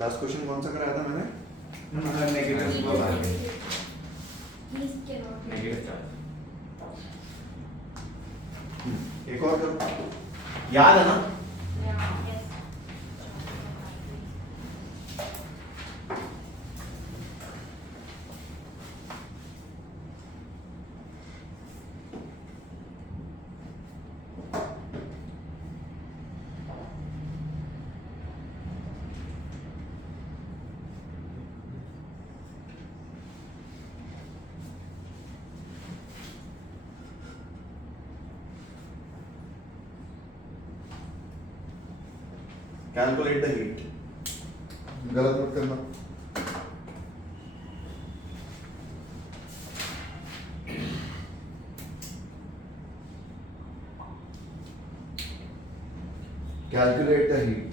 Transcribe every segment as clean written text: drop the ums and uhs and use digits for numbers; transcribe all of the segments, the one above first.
Last question कौन सा कराया था मैंने? नेगेटिव को बाहर Please cannot. Negative charge. एक और करो, याद है ना? Yeah, yes. Calculate the heat. गलत मत करना। Calculate the heat.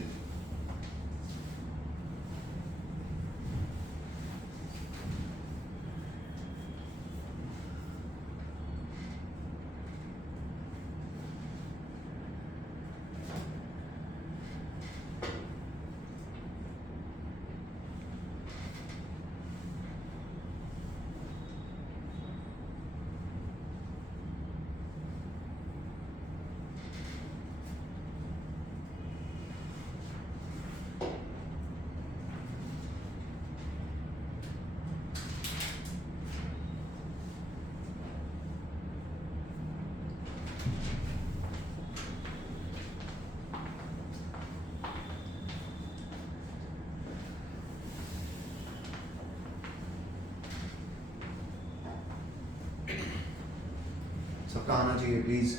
सबका आना चाहिए प्लीज।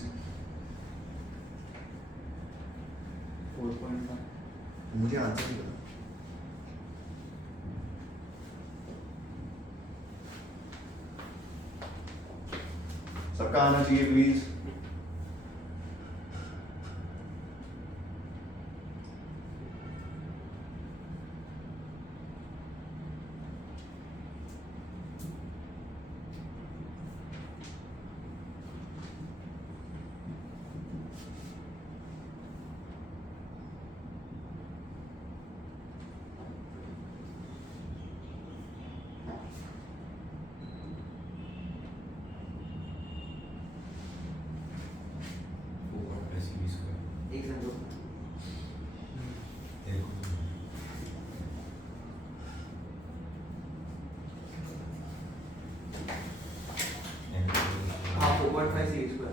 4.5 मुझे आंसर नहीं पता। सबका आना चाहिए प्लीज। एक सेकंड रुको। हाँ 4.5 सीरीज को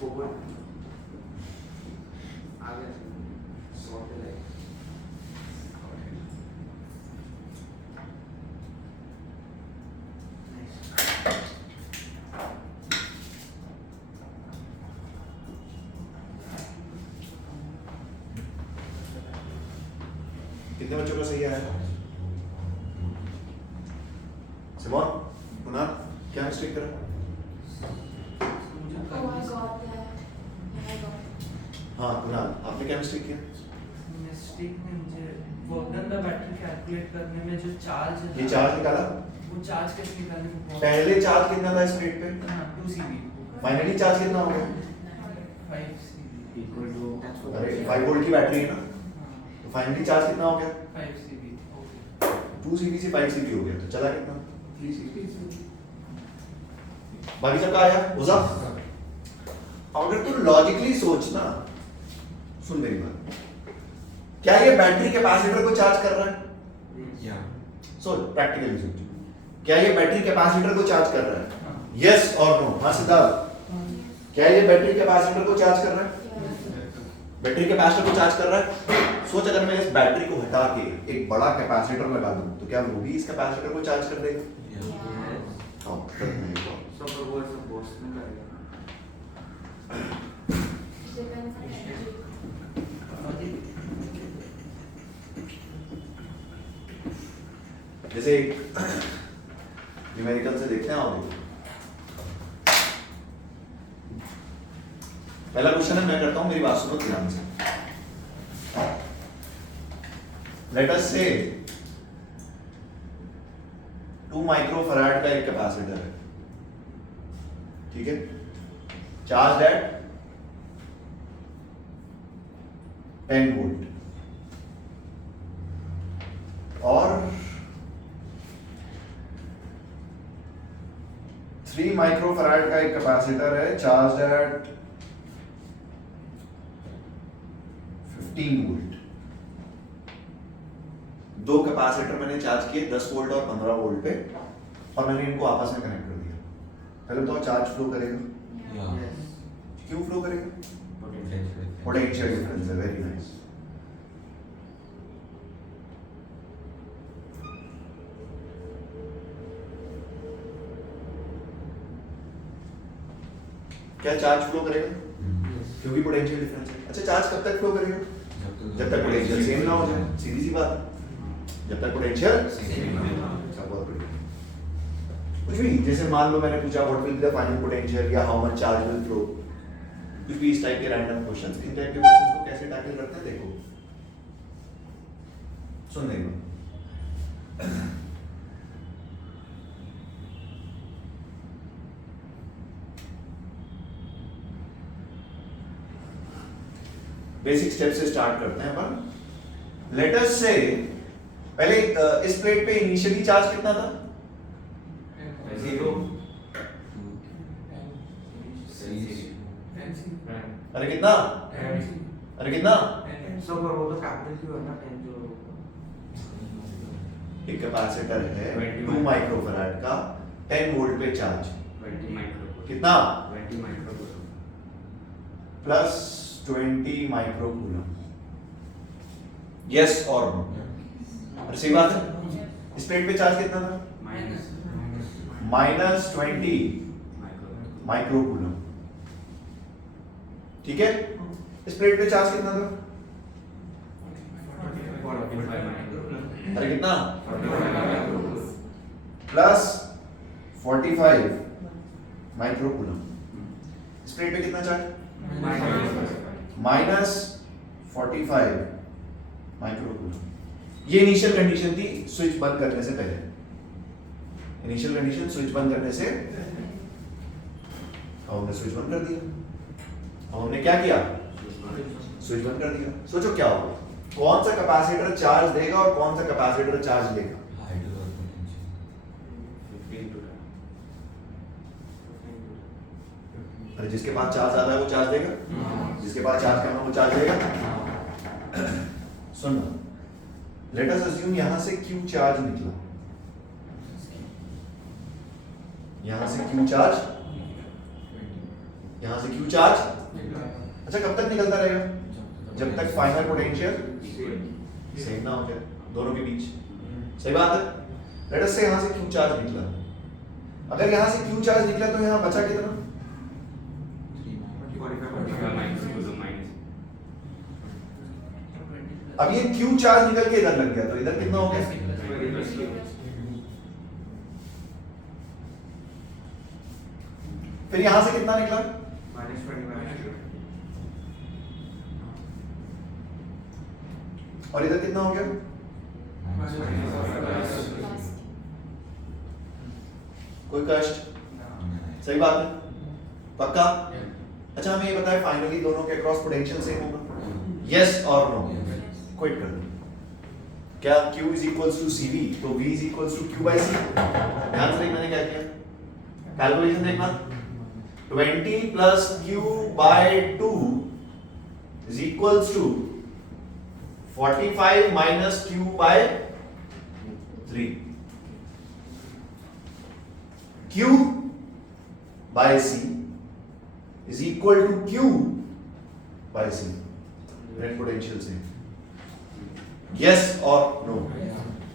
4. आ गया सॉर्ट है कितने बच्चों का सही आया? सिमोन, कुणाल, क्या मिस्टेक करा? Oh, I got that. I got it. हाँ कुणाल, आपने क्या मिस्टेक किया? मिस्टेक में मुझे work done the battery calculate करने में जो चार्ज है ये चार्ज निकाला? वो चार्ज कैसे निकालने में बहुत पहले चार्ज कितना था इस प्लेट पे? हाँ 2 CV फाइनली चार्ज कितना हो गया? 5 CV इक्वल टू अरे 5 वोल्ट की बैटरी है ना, तो फाइनली चार्ज कितना हो गया? 5 CV ओके 2 CV से 5 CV हो गया, तो चला कितना? 3 CV। बाकी सबका आया? उजा? अगर तू लॉजिकली सोचना, सुन मेरी बात, क्या ये बैटरी कैपेसिटर को चार्ज कर रहा है? या सोच, प्रैक्टिकली सोच, क्या ये बैटरी कैपेसिटर को चार्ज कर रहा है? हाँ यस और नो? हाँ सिद्धार्थ, क्या ये बैटरी कैपेसिटर को चार्ज कर रहा है? बैटरी कैपेसिटर को चार्ज कर रहा है। सोच अगर मैं इस बैटरी को हटा के एक बड़ा कैपेसिटर लगा दूं तो क्या वो भी इस कैपेसिटर को चार्ज कर देगा? हाँ, कर देगा। सब वो सब बोर्ड्स में करेगा Depends on energy. जैसे न्यूमेरिकल से देखते हैं आप देखो। पहला क्वेश्चन है, मैं करता हूं, मेरी बात सुनो ध्यान से। लेट अस से 2 माइक्रोफैराड का एक कैपेसिटर है, ठीक है, चार्ज एट 10 वोल्ट। और 3 माइक्रोफैराड का एक कैपेसिटर है चार्ज एट 15 वोल्ट। दो कैपेसिटर मैंने चार्ज किए 10 वोल्ट और 15 वोल्ट पे, और मैंने इनको आपस में कनेक्ट कर दिया। पहले तो चार्ज फ्लो करेगा, क्यों फ्लो करेगा? पोटेंशियल डिफरेंस है। Very nice. क्या चार्ज फ्लो करेगा? क्योंकि पोटेंशियल डिफरेंस है। अच्छा, चार्ज कब तक फ्लो करेगा? जब तक पोटेंशियल सेम ना हो जाए। सीधी सी बात है, जब तक पोटेंशियल सेम ना हो। बहुत बढ़िया। कुछ भी, जैसे मान लो मैंने पूछा what will be the final potential या how much charge will flow, कुछ भी इस टाइप के रैंडम क्वेश्चंस। इन टाइप के क्वेश्चंस को कैसे टैकल करते हैं देखो, सुन देखो। बेसिक स्टेप से स्टार्ट करते हैं अपन। लेट अस से पहले इस प्लेट पे इनिशियली चार्ज कितना था? 0। अरे कितना? अरे कितना? सब और वो तो कैपिटल क्यों है ना 10 जो एक कैपेसिटर है 20 2 माइक्रोफैराड का 10 वोल्ट पे चार्ज 20 माइक्रो कितना? 20 micro plus 20 micro coulomb. Yes और नो? अरे सही बात है। इस प्लेट पे चार्ज कितना था? Minus 20 micro coulomb. ठीक है, इस प्लेट पे चार्ज कितना था? अरे कितना? Plus 45 micro coulomb. इस प्लेट पे कितना चार्ज? Minus 45 micro coulomb. ये इनिशियल कंडीशन थी स्विच बंद करने से पहले। इनिशियल कंडीशन स्विच बंद करने से, अब हमने स्विच बंद कर दिया। अब हमने क्या किया? स्विच बंद कर दिया। सोचो क्या होगा, कौन सा कैपेसिटर चार्ज देगा और कौन सा कैपेसिटर चार्ज लेगा? अरे जिसके पास चार्ज ज्यादा है वो चार्ज देगा, जिसके पास चार्ज कम है वो चार्ज देगा। सुनना, लेट अस अज्यूम यहां से Q चार्ज निकला, यहां से Q चार्ज, यहां से Q चार्ज। अच्छा, कब तक निकलता रहेगा? जब तक फाइनल पोटेंशियल सेम ना हो जाए दोनों के बीच। सही बात है। लेट अस से यहां से Q चार्ज निकला, अगर यहां से Q चार्ज निकला तो यहां बचा कितना? अब ये Q चार्ज निकल के इधर लग गया तो इधर कितना हो गया? फिर यहां से कितना निकला? और इधर कितना हो गया? कोई कष्ट? सही बात है, पक्का? अच्छा, हमें ये बताए फाइनली दोनों के अक्रॉस पोटेंशियल सेम होगा? यस और नो? क्विट कर दो। क्या Q is equals to CV, तो V is equals to Q by C। ध्यान से देख मैंने क्या किया, कैलकुलेशन देखना। 20 plus Q by 2 is equals to 45 minus Q by 3। Q by C is equal to Q by C। Net potential से yes और नो?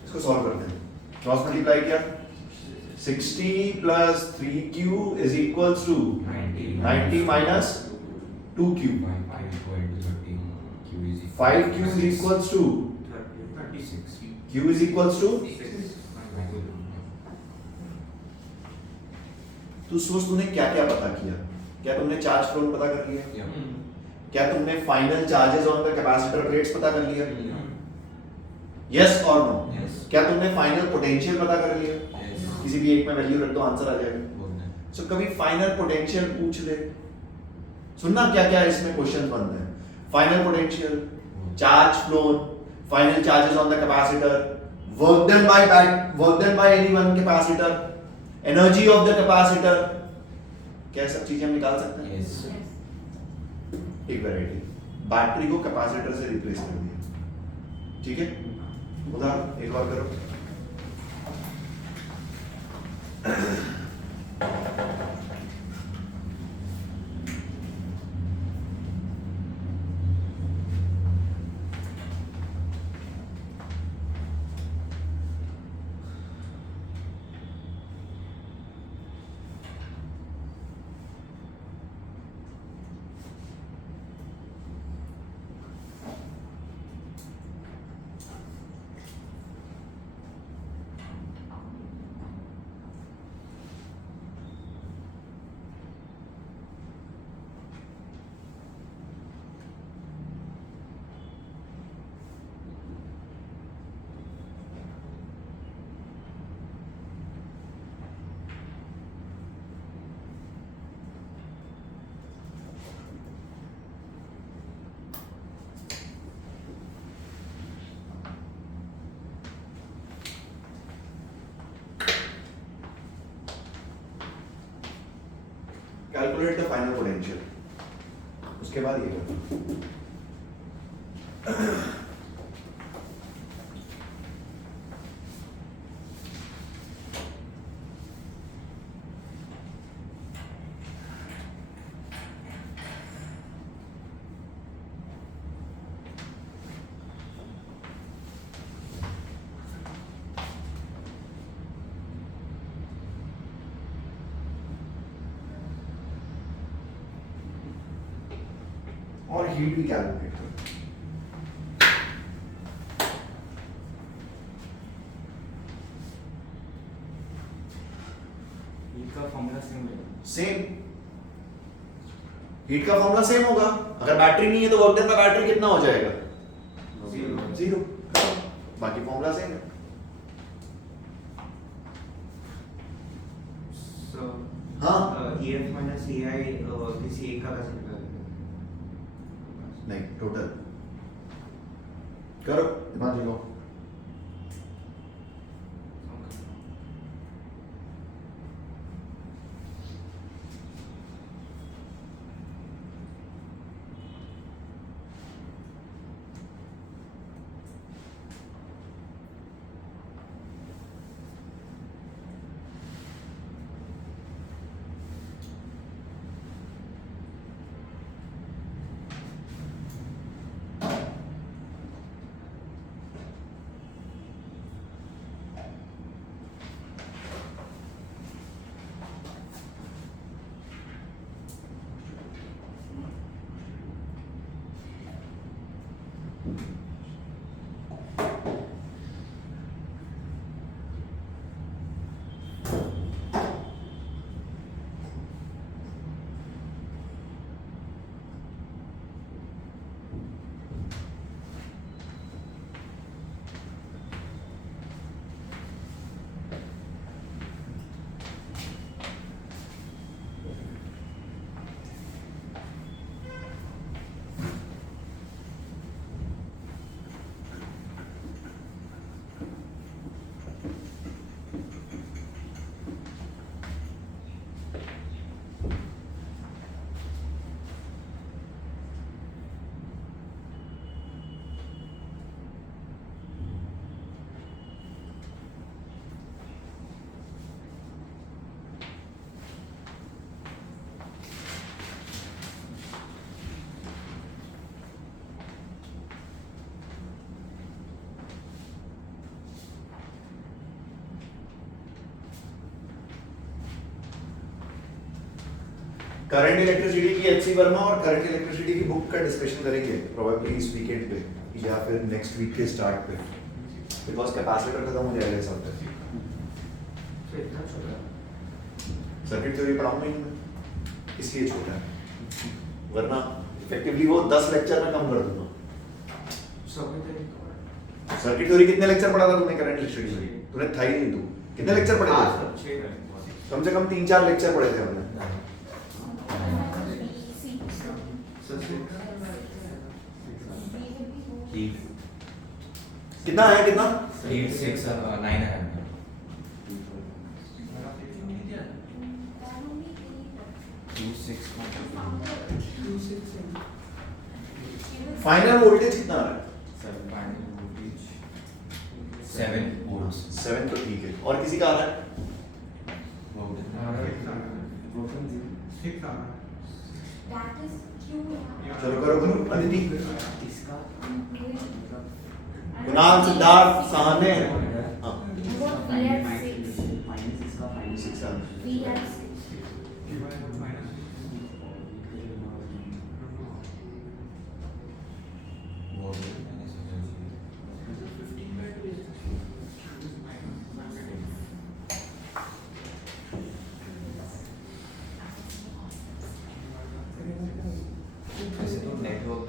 इसको सॉल्व करते हैं। क्रॉस मल्टीप्लाई किया, 60 plus 3Q is equals to 90 minus 2Q। 5Q is equals to Q is equals to। तू सोच, तूने क्या क्या पता किया? क्या तुमने चार्ज फ्लो पता कर लिया? क्या तुमने final charges on the capacitor plates पता कर लिया? यस और नो? क्या तुमने फाइनल पोटेंशियल पता कर लिया? किसी भी एक में वैल्यू रख दो, आंसर आ जाएगा। सो कभी फाइनल पोटेंशियल पूछ ले। सुनना क्या क्या इसमें क्वेश्चन बनते हैं। Final potential, charge flow, final charges on the capacitor, work done by any one capacitor, energy of the capacitor, क्या सब चीजें हम निकाल सकते हैं? Yes. एक वैरायटी, बैटरी को कैपेसिटर से रिप्लेस कर दिया, ठीक है? उदाहरण एक और करो। कैलकुलेट द फाइनल पोटेंशियल, उसके बाद ये करो। और हीट भी कैलकुलेट करो। हीट का फॉर्मूला सेम है। सेम, हीट का फॉर्मूला सेम होगा। अगर बैटरी नहीं है तो वर्क डन बाय बैटरी कितना हो जाएगा? जीरो। बाकी फॉर्मूला सेम है। So, हाँ EF minus EI किसी एक का कैसे निकालेंगे? नहीं, टोटल करो, दिमाग लगाओ। करंट इलेक्ट्रिसिटी की एचसी वर्मा और करंट इलेक्ट्रिसिटी की बुक का डिस्कशन करेंगे प्रोबेबली इस वीकेंड पे या फिर नेक्स्ट वीक के स्टार्ट पे, बिकॉज कैपेसिटर खत्म हो जाएगा इस हफ्ते। तो इतना छोटा? सर्किट थ्योरी पढ़ाऊंगा ही मैं, इसलिए छोटा है, वरना इफेक्टिवली वो 10 लेक्चर में कम कर दूंगा। सर्किट थ्योरी कितने लेक्चर पढ़ा था तूने करंट इलेक्ट्रिसिटी में? तूने था ही नहीं, तू कितने लेक्चर पढ़े थे? कम से कम 3-4 लेक्चर पढ़े थे हमने। कितना है, कितना 8, 6, 9 है That only 8. 2, 6, फाइनल वोल्टेज कितना आ रहा है? 7 volts 7 तो ठीक है, और किसी का आ रहा है? That is Q. चलो करो करो अदिति, इसका कुणाल, सिद्धार्थ, सहने। हाँ, What V at 6? माइनस इसका 6 आ रहा है। V at 6. वैसे तो नेटवर्क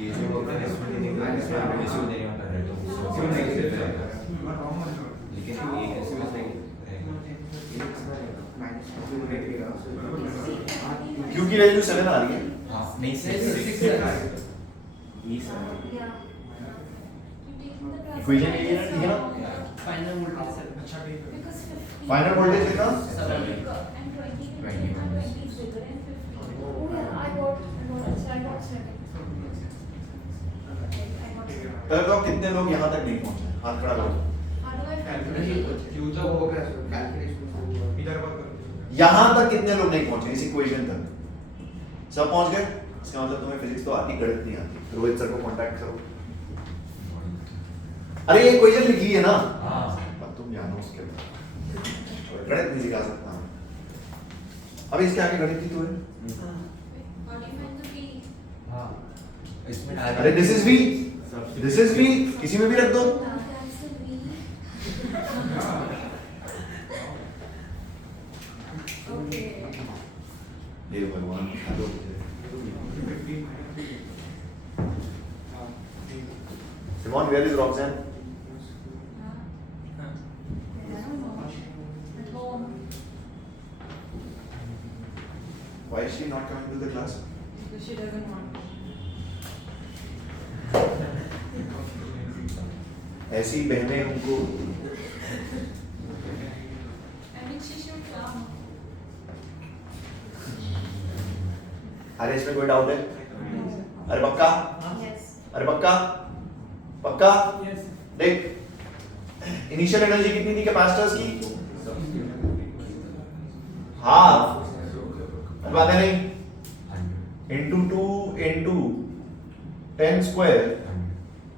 ये जो होगा इसमें देने का इसमें देने वाला है तो उसमें नेगेटिव रहेगा लेकिन एक इसमें सही रहेगा Q की वैल्यू 7 आ रही है। हाँ नहीं 6 Yeah. 20 You taking the Equation ये है, ठीक है ना? फाइनल वोल्टेज से Because 15. फाइनल वोल्टेज कितना? And 20 is bigger and 15. Oh yeah, I got it. I got 7. तो लोग कितने लोग यहाँ तक नहीं पहुँचे? हाथ खड़ा करो। How do I calculate? यहाँ तक कितने लोग नहीं पहुँचे इस इक्वेशन तक? सब पहुँच गए? इसका मतलब तुम्हें फिजिक्स तो आती, गणित नहीं आती। रोहित सर को कांटेक्ट करो। अरे ये इक्वेशन लिखी है ना? हाँ अब तुम जानो उसके बाद। गणित नहीं सिखा सकता मैं। अभी इसके आगे गणित की तो है। How do you find the V? हाँ इसमें अरे this is V, this is V, किसी में भी रख दो। That's the V. Okay. हे भगवान, hello. Simon, where is Roxanne? I don't know. At home. Why is she not coming to the class? Because she doesn't want. ऐसी बहनें उनको। I mean, she should come. अरे इसमें कोई doubt है? अरे पक्का? Yes. अरे पक्का? पक्का? यस देख, इनिशियल एनर्जी कितनी थी कैपेसिटर्स की? हाफ, बातें नहीं, into 2 into 10 square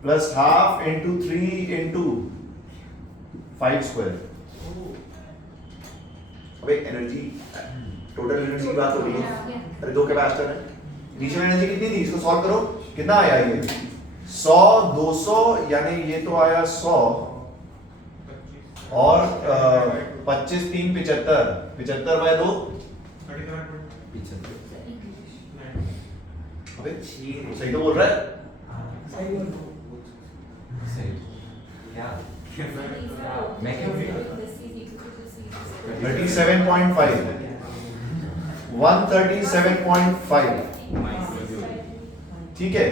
plus half into 3 into 5 square। अबे एनर्जी, टोटल एनर्जी की बात हो रही है। अरे दो कैपेसिटर है, इनिशियल एनर्जी कितनी थी? इसको सॉल्व करो, कितना आया ये? 100, 200, यानी ये तो आया 100 और 25, 3, 75, 75/2। अबे सही तो बोल रहा है। सही बोल रहे हो। सही क्या मैं क्या 37.5, 137.5, ठीक है,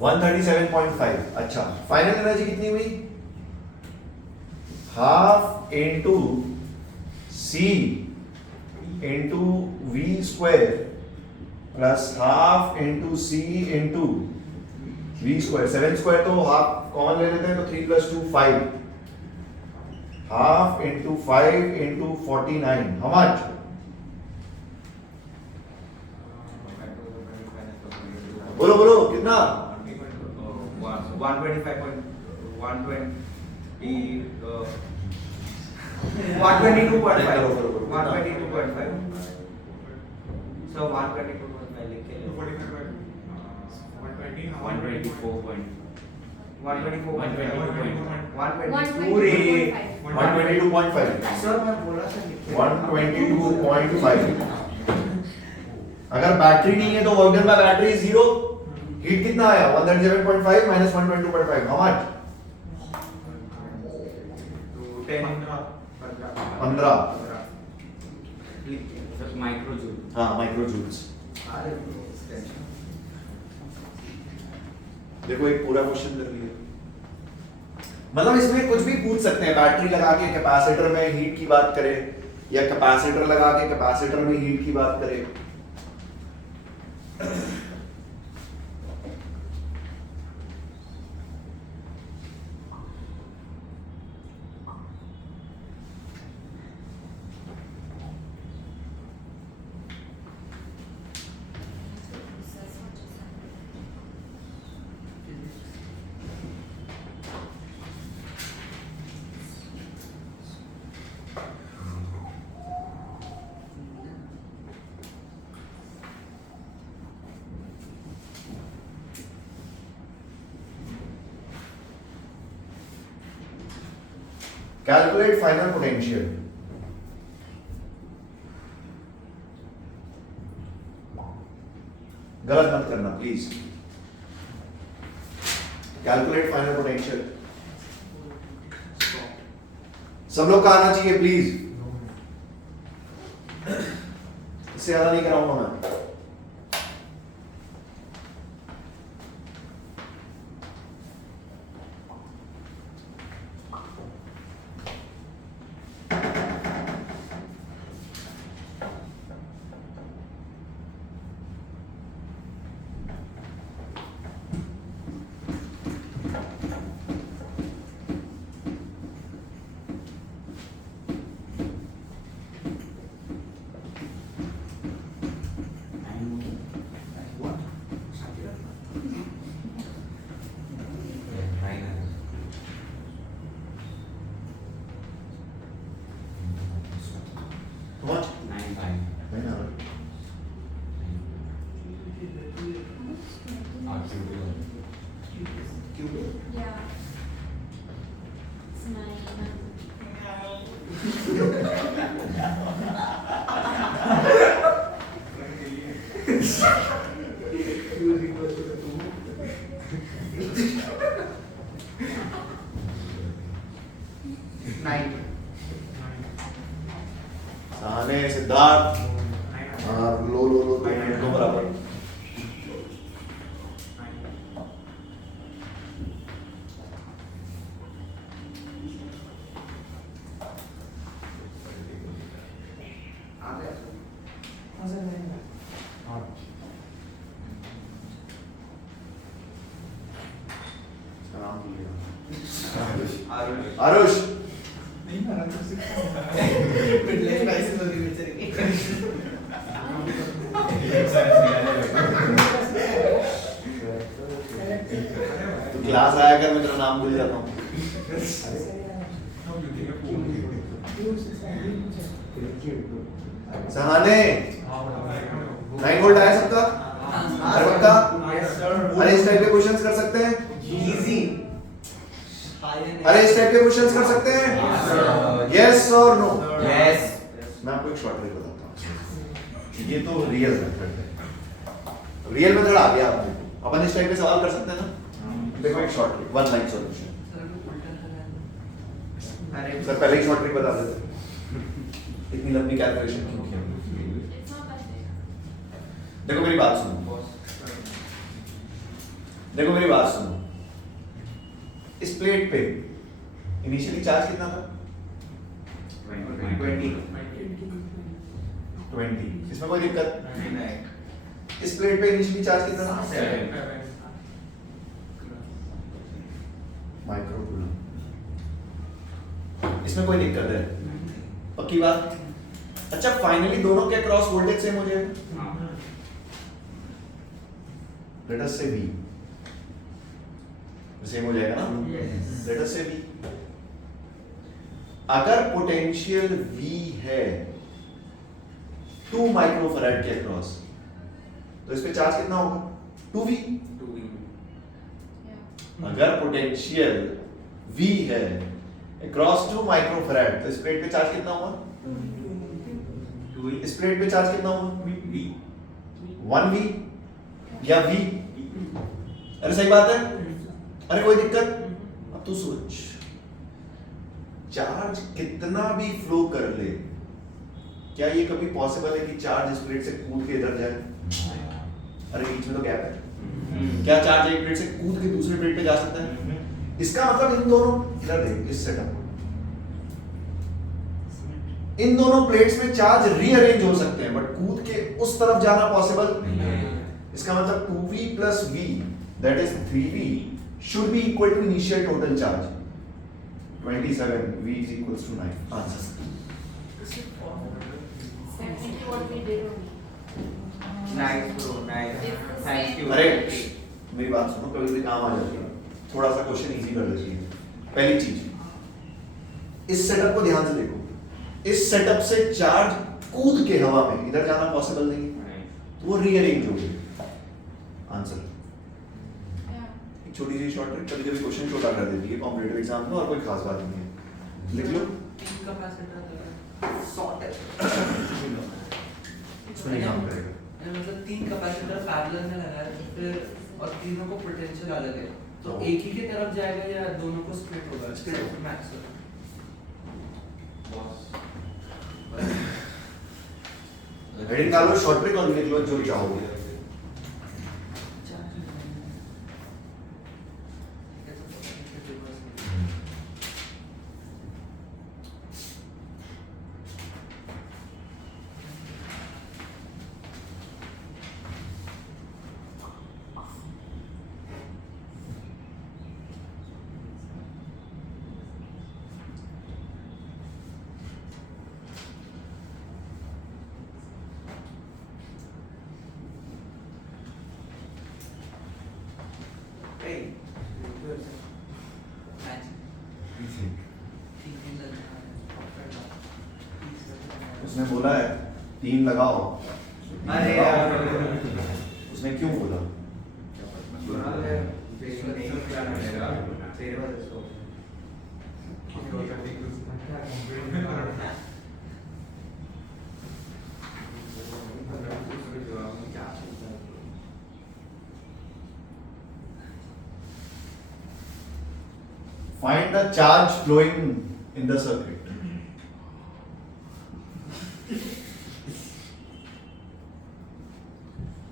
137.5। अच्छा, फाइनल एनर्जी कितनी हुई? Half into C into V square plus half into C into V square. 7 square तो हाफ कॉमन ले लेते हैं, तो 3 + 2 5। Half into 5 into 49, how much? बोलो बोलो कितना? 122.5। सर मैं बोला था 122.5। अगर बैटरी नहीं है तो work done by battery is 0। Heat कितना आया? 137.5 - 122.5, हाउ मच? 15। माइक्रो जूल हाँ, माइक्रो जूल्स। देखो एक पूरा क्वेश्चन कर लिया। मतलब इसमें कुछ भी पूछ सकते हैं, बैटरी लगा के कैपेसिटर में हीट की बात करें या कैपेसिटर लगा के कैपेसिटर में हीट की बात करें। Calculate final potential. गलत मत करना प्लीज। कैलकुलेट फाइनल पोटेंशियल सब लोग का आना चाहिए प्लीज। इससे ज्यादा नहीं कराऊंगा मैं। What? 9 नहीं आ रहा। क्यों? Yeah. It's 9. सहाने सिद्धार्थ और लो दो बराबर। आरुष तू क्लास आया कर, मैं तेरा नाम भूल जाता हूँ। सहाने 9 वोल्ट आया सबका? अरे पक्का? अरे इस टाइप के क्वेश्चंस कर सकते हैं? अरे इस टाइप के क्वेश्चंस कर सकते हैं? यस और नो? Yes. मैं आपको एक शॉर्ट ट्रिक बताता हूँ। ये तो रियल मेथड है। रियल मेथड आ गया आपको। अपन इस टाइप के सवाल कर सकते हैं ना? देखो एक short trick, one line solution. Sir पहले ही शॉर्ट ट्रिक बता देते। इतनी लंबी कैलकुलेशन क्यों की? It's not that big. देखो मेरी बात सुनो, देखो मेरी बात सुनो। इस प्लेट पे इनिशियली चार्ज कितना था? 20। इसमें कोई दिक्कत? इस प्लेट पे इनिशियली चार्ज कितना था? माइक्रोकूलम। इसमें कोई दिक्कत है? पक्की बात? अच्छा फाइनली दोनों के क्रॉस वोल्टेज सेम हो जाएगा। लेट अस से V सेम हो जाएगा ना? लेट अस से V। अगर पोटेंशियल V है 2 माइक्रोफैराड के अक्रॉस, तो इस पे चार्ज कितना होगा? 2V। Yeah. अगर पोटेंशियल V है अक्रॉस 2 माइक्रोफैराड, तो इस प्लेट पे चार्ज कितना होगा? इस प्लेट पे चार्ज कितना होगा? 1V या V? अरे सही बात है? अरे कोई दिक्कत? अब तू सोच, चार्ज कितना भी फ्लो कर ले, क्या ये कभी पॉसिबल है कि चार्ज इस प्लेट से कूद के इधर जाए? अरे बीच में तो गैप है। क्या चार्ज एक प्लेट से कूद के दूसरे प्लेट पे जा सकता है? इसका मतलब इन दोनों, इधर देख इस सेटअप, इन दोनों प्लेट्स में चार्ज रीअरेंज हो सकते हैं बट कूद के उस तरफ जाना पॉसिबल नहीं है। इसका मतलब 2v plus v that is 3v should be equal to initial total charge 27, v is equals to 9. Answer. Exactly what we did only. Nice bro, nice. Thank you. अरे मेरी बात सुनो, कभी कभी काम आ जाती है, थोड़ा सा क्वेश्चन इजी कर देती है। पहली चीज, इस सेटअप को ध्यान से देखो, इस सेटअप से चार्ज कूद के हवा में इधर जाना पॉसिबल नहीं है, तो वो रीअरेंज हो गई। Answer Yeah. एक छोटी सी शॉर्ट ट्रिक, कभी कभी क्वेश्चन छोटा कर देती है कॉम्पिटिटिव एग्जाम में और कोई खास बात नहीं है। लिख लो, तीन कैपेसिटर इसमें काम करेगा। मतलब तीन कैपेसिटर पैरेलल में लगा है फिर और तीनों को पोटेंशियल अलग है तो हाँ। एक ही की तरफ जाएगा या दोनों को स्प्लिट होगा? Split होगा। मैक्स होगा। हेडिंग डालो शॉर्ट ट्रिक और लिख लो जो चाहोगे। Hey. उसने बोला है 3 लगाओ, अरे यार। उसने क्यों बोला? Find the charge flowing in the circuit.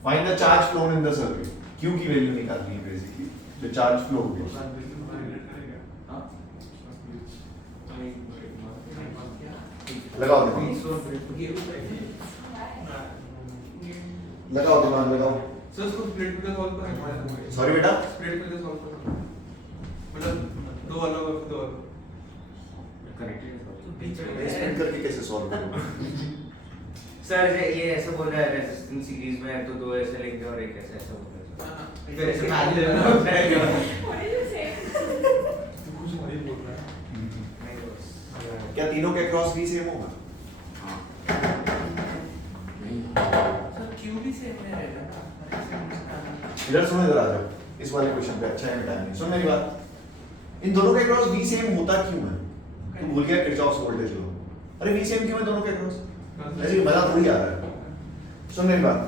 Find the charge flown in the circuit. Q की वैल्यू निकालनी है बेसिकली, जो चार्ज फ्लो हो गया। लगाओ दिमाग लगाओ। सर उसको स्प्लिट करके सॉल्व करें। सॉरी बेटा, स्प्लिट करके सॉल्व करो, मतलब दो अलग और दो अलग बेसमेंट करके कैसे सॉल्व करोगे? सर ये ऐसे बोल रहा है रेजिस्टेंस सीरीज में है तो दो ऐसे लेंगे और एक ऐसा बोल रहा है फिर ऐसे पैरेलल में होता है What did you say? कुछ और ही बोल रहा है। क्या तीनों के क्रॉस भी सेम होगा? सर क्यू भी सेम में रहेगा ना? हर एक सेम में पैरेलल। इधर सुनो, इधर आ जाओ, इस वाले क्वेश्चन पे अच्छा है टाइम नहीं। सुन मेरी बात, इन दोनों के क्रॉस भी सेम होता क्यों है? तू भूल गया किरचॉफ्स वोल्टेज लॉ। अरे भी सेम क्यों है दोनों के क्रॉस? ऐसे मजा थोड़ी आ रहा है। सुन मेरी बात,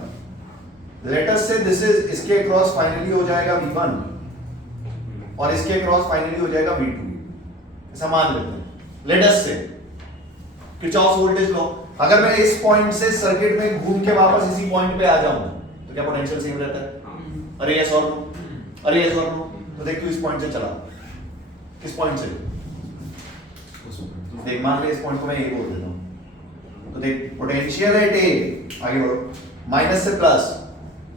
लेट अस से दिस इज, इसके क्रॉस फाइनली हो जाएगा V1 और इसके क्रॉस फाइनली हो जाएगा V2, ऐसा मान लेते हैं। लेट अस से किरचॉफ्स वोल्टेज लॉ, अगर मैं इस पॉइंट से सर्किट में घूम के वापस इसी पॉइंट पे आ जाऊं तो क्या पोटेंशियल सेम रहता है? अरे यस और नो, अरे यस और नो। तो देख तू इस पॉइंट से चला, किस पॉइंट से देख, मान ले इस पॉइंट को मैं ए बोल देता हूं, तो देख पोटेंशियल एट ए, आगे बढ़ो, माइनस से प्लस,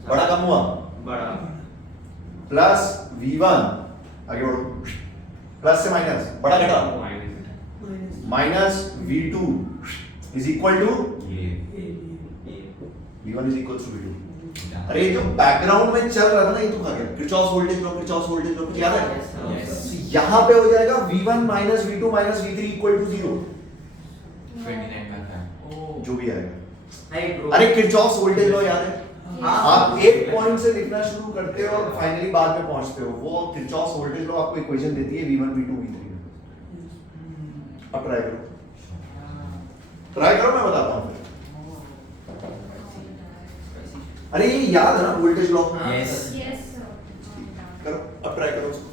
बड़ा कम हुआ, बड़ा प्लस V1, आगे बढ़ो, प्लस से माइनस, बड़ा घटा, minus V2 is equal to V1 is equal to V2। अरे ये जो बैकग्राउंड में चल रहा था ना, ये तो खा गया, Kirchhoff's voltage law, Kirchhoff's voltage law, कुछ याद है? यहाँ पे हो जाएगा V1 minus V2 minus V3 equal to 0, 29 का था। जो भी आएगा। है ब्रो अरे किरचॉफ्स वोल्टेज लॉ याद है? हाँ। आप एक पॉइंट से लिखना शुरू करते हो और फाइनली बाद में पहुंचते हो, वो किरचॉफ्स वोल्टेज लॉ आपको इक्वेशन देती है V1 V2 V3 में। अब ट्राई करो, ट्राई करो, मैं बताता हूँ। अरे ये याद है ना voltage law? Yes. Yes, sir. करो, अब ट्राई करो उसको।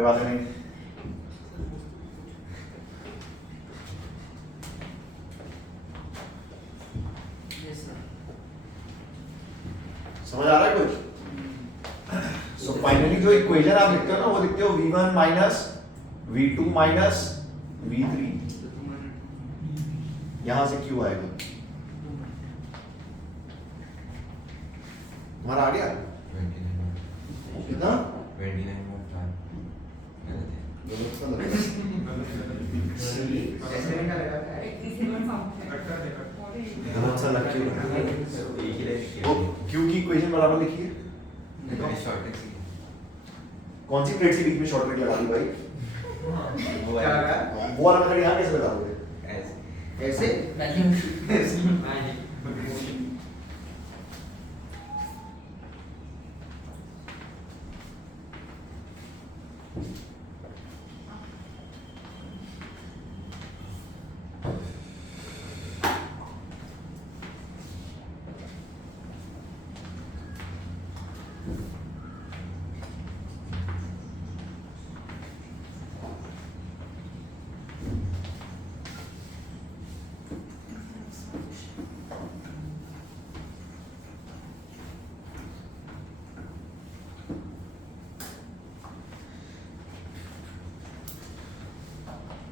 कोई बात नहीं। Yes, sir. समझ आ रहा है कुछ? सो फाइनली जो इक्वेशन आप लिखते हो ना, वो लिखते हो v1 minus v2 minus v3। यहां से q आएगा, तुम्हारा आ गया 29 कितना? 29.5 ऐसे निकालेगा क्या? गलत सा लग क्यों रहा है? एक ही लाइन वो q की इक्वेशन बराबर लिखिए। कौन सी प्लेट से बीच में शॉर्ट ब्रेक लगा दी भाई? क्या लगा? वो वाला मेथड यहाँ कैसे लगाओगे? ऐसे?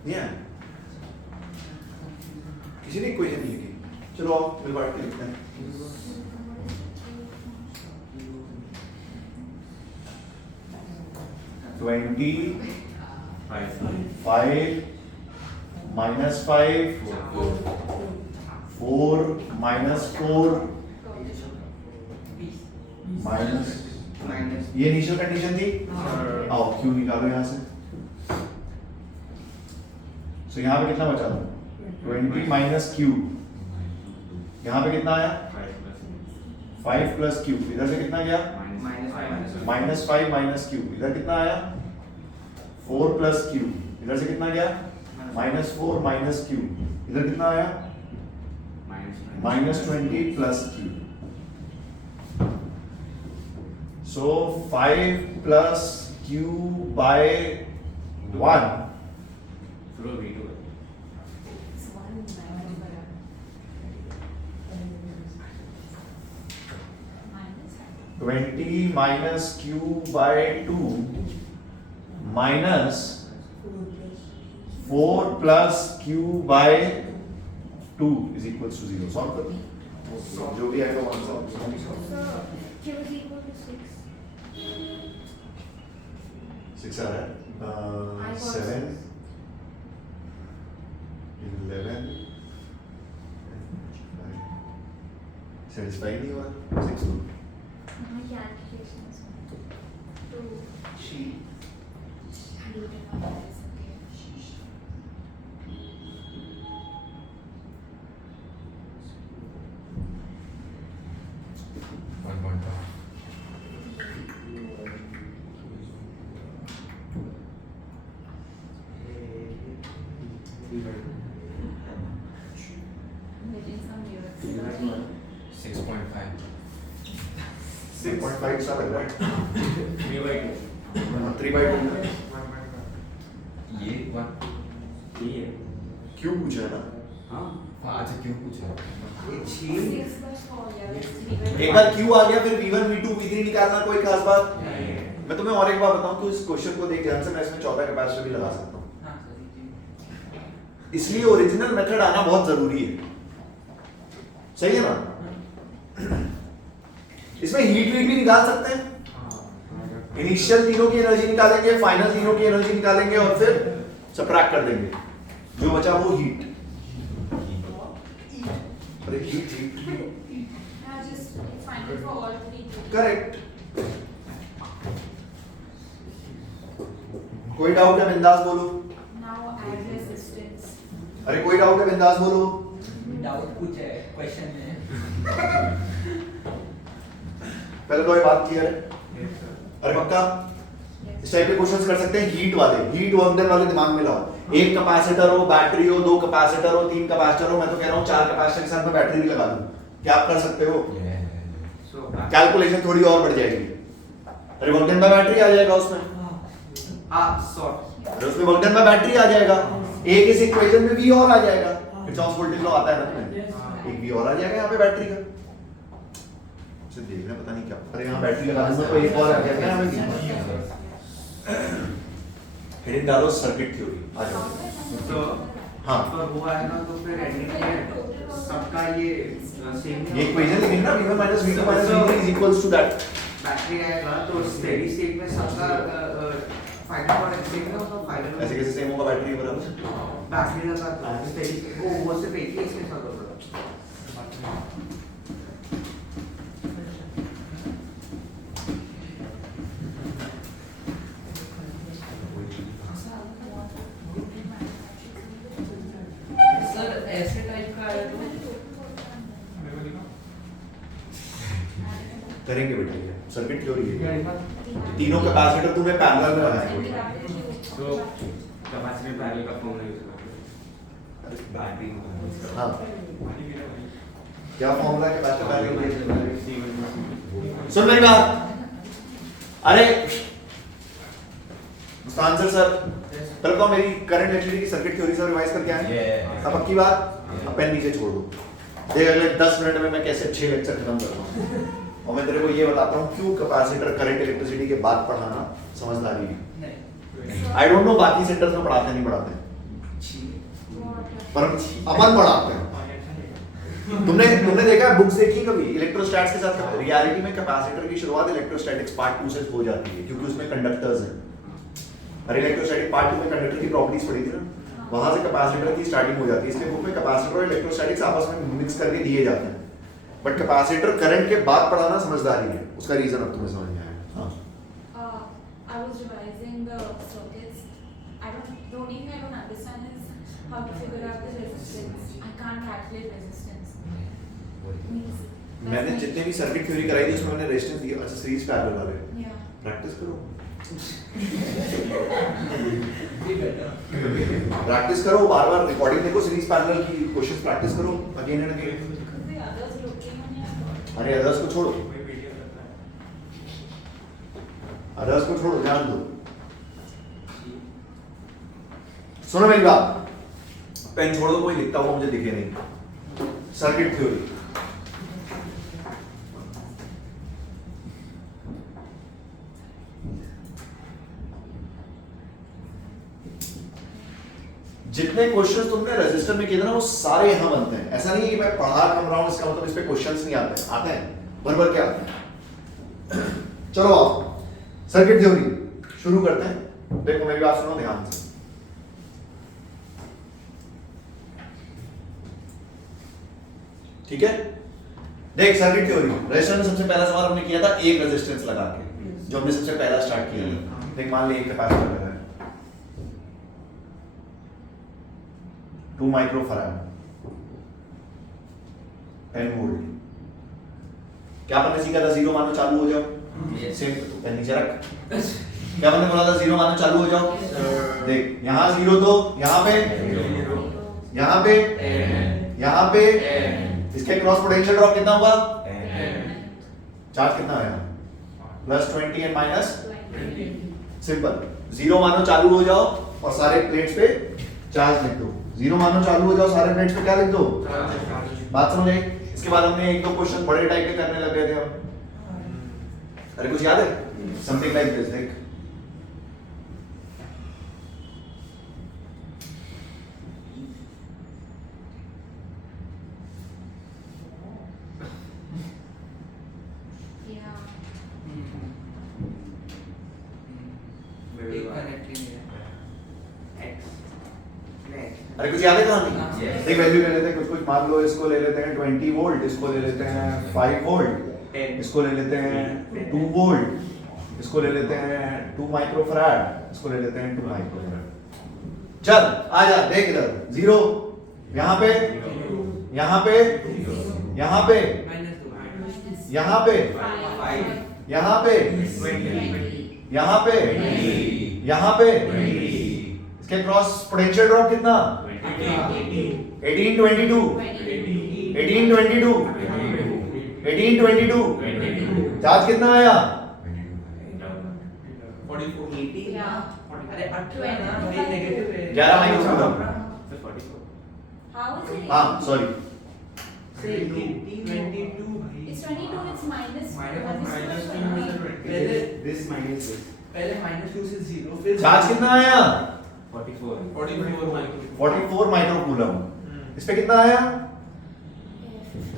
Yeah. किसी ने इक्वेशन नहीं लिखी। चलो आओ मिल बांट के लिखते हैं। Twenty 5 minus 5 4 minus 4 minus minus ये इनिशियल कंडीशन थी। आओ क्यू निकालो यहाँ से। सो यहाँ पे कितना बचा? 20 माइनस क्यू। यहाँ पे कितना आया? 5 प्लस क्यू। इधर से कितना गया? Minus 5 minus Q. इधर कितना आया? 4 प्लस क्यू। इधर से कितना गया? Minus 4 minus Q. इधर कितना आया? Minus 20 plus Q. So 5 plus Q by 1 20 minus q by 2 minus 4 plus q by 2 is equals to 0. Solve कर दो, जो भी आएगा one solve. So Q is equal to 6. 6 आ रहा है। 7 11 सेटिस्फाई नहीं हो रहा। 6 My calculation is 2. She. You did not realize, okay. 1.5 Getting some lyrics. 6.5 6.5 सा लग रहा है। 3/2 ये 1 क्यों पूछा है ना? अच्छा क्यों पूछा? 6 plus 4, yeah, that's 3/2. एक बार क्यू आ गया फिर v1 v2 v3 निकालना कोई खास बात। मैं तुम्हें और एक बार बताऊं तो इस क्वेश्चन को देख ध्यान से, मैं इसमें 14 कैपेसिटर भी लगा सकता हूं। हाँ सर जी। इसलिए ओरिजिनल मेथड आना बहुत जरूरी है। सही है ना? इसमें हीट वीट भी निकाल सकते हैं। इनिशियल तीनों की एनर्जी निकालेंगे, फाइनल तीनों की एनर्जी निकालेंगे और फिर सबट्रैक्ट कर देंगे। जो बचा वो हीट। अरे heat Now just find it for all three. Correct. कोई डाउट है बिंदास बोलो। Now add resistance. अरे कोई डाउट है बिंदास बोलो। डाउट कुछ है क्वेश्चन में। पहले तो ये बात क्लियर है। अरे पक्का इस टाइप के क्वेश्चंस कर सकते हैं। हीट वर्कडन वाले दिमाग में लाओ। एक कैपेसिटर हो, बैटरी हो, 2 कैपेसिटर हो, 3 कैपेसिटर हो, मैं तो कह रहा हूँ 4 कैपेसिटर के साथ मैं बैटरी भी लगा दूं। क्या आप कर सकते हो? कैलकुलेशन थोड़ी और बढ़ जाएगी। अरे वर्कडन में बैटरी आ जाएगा उसमें। सॉर्ट और उसमें वर्क डन में बैटरी आ जाएगा। एक इस इक्वेशन में V और आ जाएगा, किरचॉफ वोल्टेज लॉ आता है ना तुम्हें, एक V और आ जाएगा यहाँ पे बैटरी का। इसे देखना पता नहीं क्या, अरे यहाँ बैटरी लगा दूंगा तो एक और आ जाएगा यहाँ पे। हेडिंग डालो सर्किट थ्योरी, आ जाओ। तो हाँ पर वो आएगा तो फिर एंडिंग में सबका ये सेम ये इक्वेशन लिखेंगे ना, V1 minus V2 minus V3 is equals to that। Battery आएगा तो स्टेडी स्टेट में सबका फाइनल प्रोडक्ट सेम होगा। फाइनल ऐसे कैसे सेम होगा बैटरी बराबर? बैटरी लगा तो स्टेडी वो सिर्फ एक ही इसके साथ होगा। सर ऐसे टाइप का है तो करेंगे बेटे, सर्किट थ्योरी है। तीनों कैपेसिटर तुम्हें पैरेलल में लगाएंगे। तो कैपेसिटर पैरेलल का फॉर्मूला यूज करते हैं बैटरी हाँ क्या फॉर्मूला है कैपेसिटर पैरेलल का? सुन मेरी बात, अरे आंसर सर पहले तो मेरी करंट इलेक्ट्रिसिटी की सर्किट थ्योरी से रिवाइज करके आए। अब पक्की बात, अब पेन नीचे छोड़ दो, देख अगले 10 मिनट में मैं कैसे 6 लेक्चर खत्म कर रहा हूँ। और मैं तेरे को ये बताता हूँ क्यों कैपेसिटर करंट इलेक्ट्रिसिटी के बाद पढ़ाना समझदारी है। आई डोंट नो बाकी सेंटर्स में पढ़ाते नहीं पढ़ाते, पर अमन पढ़ाते हैं। तुमने देखा है बुक्स देखी कभी इलेक्ट्रोस्टैट्स के साथ? रियलिटी में कैपेसिटर की शुरुआत इलेक्ट्रोस्टैटिक्स पार्ट 2 से हो जाती है, क्योंकि उसमें कंडक्टर्स हैं। अरे इलेक्ट्रोस्टैटिक पार्ट 2 में कंडक्टर की प्रॉपर्टीज पढ़ी थी ना, वहां से कैपेसिटर की स्टार्टिंग हो जाती है। इसलिए बुक में कैपेसिटर और इलेक्ट्रोस्टैटिक्स आपस में मिक्स करके दिए जाते हैं। बट कैपेसिटर करंट के बाद पढ़ाना समझदारी है, उसका रीजन अब तुम्हें समझ में आएगा। हां I was revising the circuits. The only thing I don't understand is how to figure out the resistance. I can't calculate resistance. Means मैंने जितने भी सर्किट थ्योरी कराई थी उसमें मैंने रेजिस्टेंस दिया। अच्छा सीरीज पैरेलल वाले yeah. प्रैक्टिस करो, भी बेटर प्रैक्टिस करो, बार-बार रिकॉर्डिंग देखो, सीरीज पैरेलल की क्वेश्चंस प्रैक्टिस करो again and again. Could the others looking on your अरे अदर्स को छोड़ो, अदर्स को छोड़ो, ध्यान दो। सुनो मेरी बात, पेन छोड़ दो, कोई लिखता हुआ मुझे दिखे नहीं। सर्किट थ्योरी जितने क्वेश्चंस तुमने रजिस्टर में किए थे ना वो सारे यहां बनते हैं। ऐसा नहीं है कि मैं पढ़ा कम रहा हूं इसका मतलब इस पे क्वेश्चंस नहीं आते हैं, आते हैं, भर के आते हैं। चलो आओ सर्किट थ्योरी शुरू करते हैं। देखो मेरी बात सुनो ध्यान से। ठीक है, देख सर्किट थ्योरी रेजिस्टर में सबसे पहला सवाल हमने किया था एक रेजिस्टेंस लगा के, जो हमने सबसे पहला स्टार्ट किया था। देख मान ले एक कैपेसिटर लगा है 2 माइक्रोफैराड 10 वोल्ट। क्या आपने सीखा था? जीरो मानो चालू हो जाओ। सेम पेन नीचे रख। क्या आपने बोला था? जीरो मानो चालू हो जाओ। देख यहां जीरो तो यहां पे यहां पे यहां पे इसके क्रॉस पोटेंशियल ड्रॉप कितना होगा? चार्ज कितना आएगा? +20 एंड -20। सिंपल, जीरो मानो चालू हो जाओ और सारे प्लेट्स पे चार्ज लिख दो। जीरो मानो चालू हो जाओ, सारे प्लेट्स पे क्या लिख दो? बात समझ आई? इसके बाद हमने एक दो क्वेश्चन बड़े टाइप के करने लग गए थे हम। अरे कुछ याद है? समथिंग लाइक दिस, देख Yeah. एक कनेक्ट ही नहीं है अरे कुछ याद है कहानी? Yes. देख वैल्यू ले लेते हैं कुछ कुछ, मान लो इसको ले लेते हैं 20 वोल्ट, इसको ले लेते हैं 5 वोल्ट, इसको ले लेते हैं 2 वोल्ट, इसको ले लेते हैं 2 माइक्रोफैराड, इसको ले लेते हैं 2 माइक्रोफैराड। चल आ जा, देख इधर जीरो, यहाँ पे यहाँ पे यहाँ पे यहाँ पे यहाँ पे यहाँ पे यहाँ पे इसके क्रॉस पोटेंशियल ड्रॉप कितना? 1822 1822 1822 चार्ज कितना आया? 44 Yeah. अरे 18 ना भाई नेगेटिव है 11 माइक्रो कूलम। फिर 44 How is it? हाँ सॉरी, से 22 भाई It's 22, it's minus minus 20. पहले this minus this पहले -2 से 0 फिर चार्ज कितना आया? 44 44 micro 44 माइक्रो कूलम। इस पे कितना आया?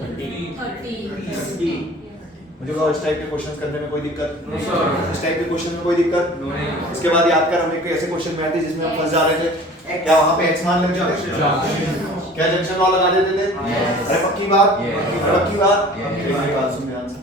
30. मुझे बताओ इस टाइप के क्वेश्चंस करने में कोई दिक्कत? No, sir. इस टाइप के क्वेश्चन में कोई दिक्कत? No, नहीं। इसके बाद याद कर, हम एक ऐसे क्वेश्चन में आए थे जिसमें हम फंस जा रहे थे, क्या वहां पे एक्स मान लेते थे? क्या जंक्शन लॉ लगा देते थे? Yes. अरे पक्की बात? Yes. अरे पक्की बात? Yes. मेरी बात सुन ध्यान से।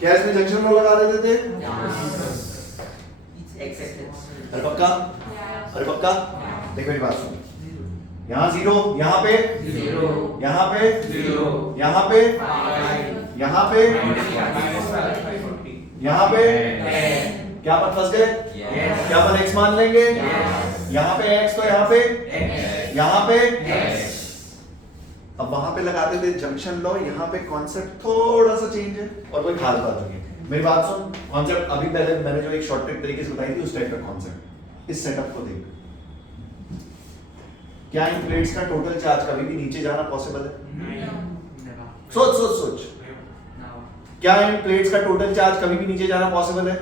क्या इसमें जंक्शन लॉ लगा देते थे? अरे पक्का? अरे पक्का? देख मेरी बात सुन, यहाँ 0, यहाँ पे 0 यहाँ पे 0 यहाँ पे यहाँ पे यहाँ पे क्या अपन फंस गए? Yes. क्या अपन x मान लेंगे? Yes. यहाँ पे x तो यहाँ पे X यहाँ पे Yes. अब वहां पे लगाते थे जंक्शन लॉ, यहाँ पे कॉन्सेप्ट थोड़ा सा चेंज है और कोई खास बात नहीं है। मेरी बात सुन, कॉन्सेप्ट अभी पहले मैंने जो एक शॉर्टकट तरीके से बताई थी उस टाइप का कॉन्सेप्ट, इस सेटअप को देख। क्या इन प्लेट्स का टोटल चार्ज कभी भी नीचे जाना पॉसिबल है? सोच सोच सोच, क्या इन प्लेट्स का टोटल चार्ज कभी भी नीचे जाना पॉसिबल है?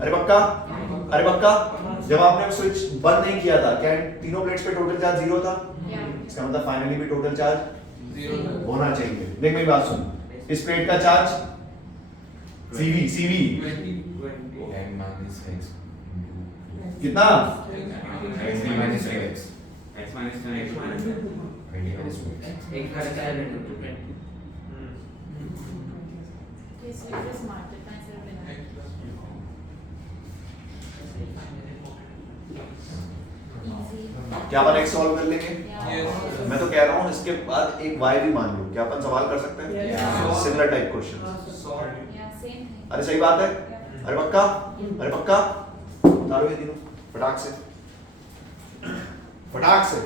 अरे पक्का? अरे पक्का? जब आपने स्विच बंद नहीं किया था, क्या इन तीनों प्लेट्स पे टोटल चार्ज 0 था? इसका मतलब फाइनली भी टोटल चार्ज होना चाहिए। देख मेरी बात सुन, इस प्लेट का charge CV CV M minus X कितना? X minus 2X X minus 2X X minus 2X एक करता है Okay, so it was multiply instead of dividing. Easy. क्या अपन x सॉल्व कर लेंगे? Yeah. मैं तो कह रहा हूँ इसके बाद एक y भी मान लो, क्या अपन सवाल कर सकते हैं? Yeah. Similar type question. Yeah, same thing. अरे सही बात है? Yeah. अरे पक्का? अरे पक्का? उतारो ये तीनों फटाक से, फटाक से।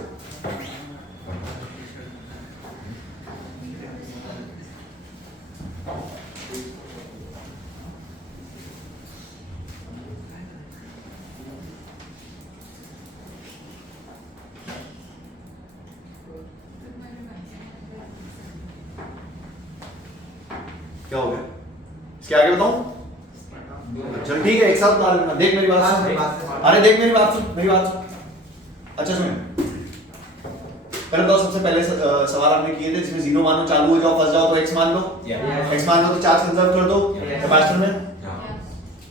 क्या हो गया? इसके आगे बताऊं? चल ठीक है, एक साथ उतार लेना। देख मेरी बात सुन, अरे देख मेरी बात सुन, मेरी बात सुन। अच्छा सुन, पहले तो सबसे पहले सवाल हमने किए थे जिसमें 0 मानो, चालू हो जाओ, फंस जाओ तो x मान लो। Yeah. x मान लो तो चार्ज कंजर्व कर दो Yeah. कैपेसिटर में, Yeah.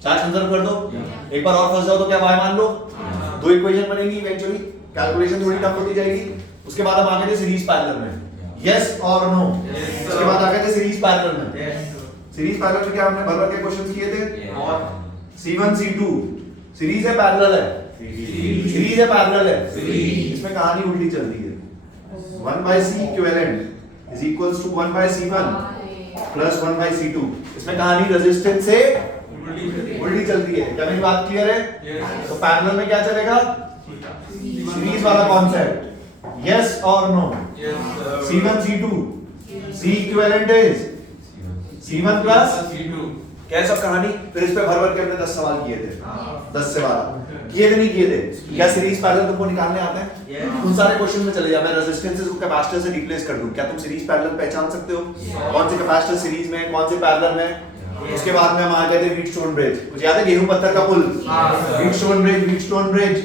चार्ज कंजर्व कर दो। Yeah. एक बार और फंस जाओ तो क्या y मान लो। Yeah. दो इक्वेशन बनेगी इवेंचुअली, कैलकुलेशन थोड़ी टफ होती जाएगी। उसके बाद हम आगे थे सीरीज पैरेलल में, यस और नो। उसके बाद आगे थे सीरीज पैरेलल में। सीरीज पैरेलल में क्या हमने भर भर के क्वेश्चन किए थे? और C1 C2 सीरीज है पैरेलल है? सीरीज है पैरेलल है? Series. इसमें कहानी उल्टी चल रही है। 1/C equivalent is equals to 1/C1 plus 1/C2। इसमें कहानी रेजिस्टेंस से उल्टी चलती है। क्या मेरी बात क्लियर है? तो पैरेलल में क्या चलेगा? सीरीज वाला कॉन्सेप्ट, यस और no. C1 C2 C equivalent is C1 plus क्या सब कहानी। फिर इस पे भर भर के हमने 10 सवाल किए थे, 10 से 12 किए थे, नहीं किए थे? क्या सीरीज पैरेलल तुमको निकालने आते हैं? उन सारे क्वेश्चन में चले जा, मैं रेजिस्टेंसेस को कैपेसिटर से रिप्लेस कर दूं। क्या तुम सीरीज पैरेलल पहचान सकते हो? कौन से कैपेसिटर सीरीज में, कौन से पैरेलल में? उसके बाद में हम आ गए थे व्हीटस्टोन ब्रिज। कुछ याद है? गेहूं पत्थर का पुल, व्हीटस्टोन ब्रिज, व्हीटस्टोन ब्रिज।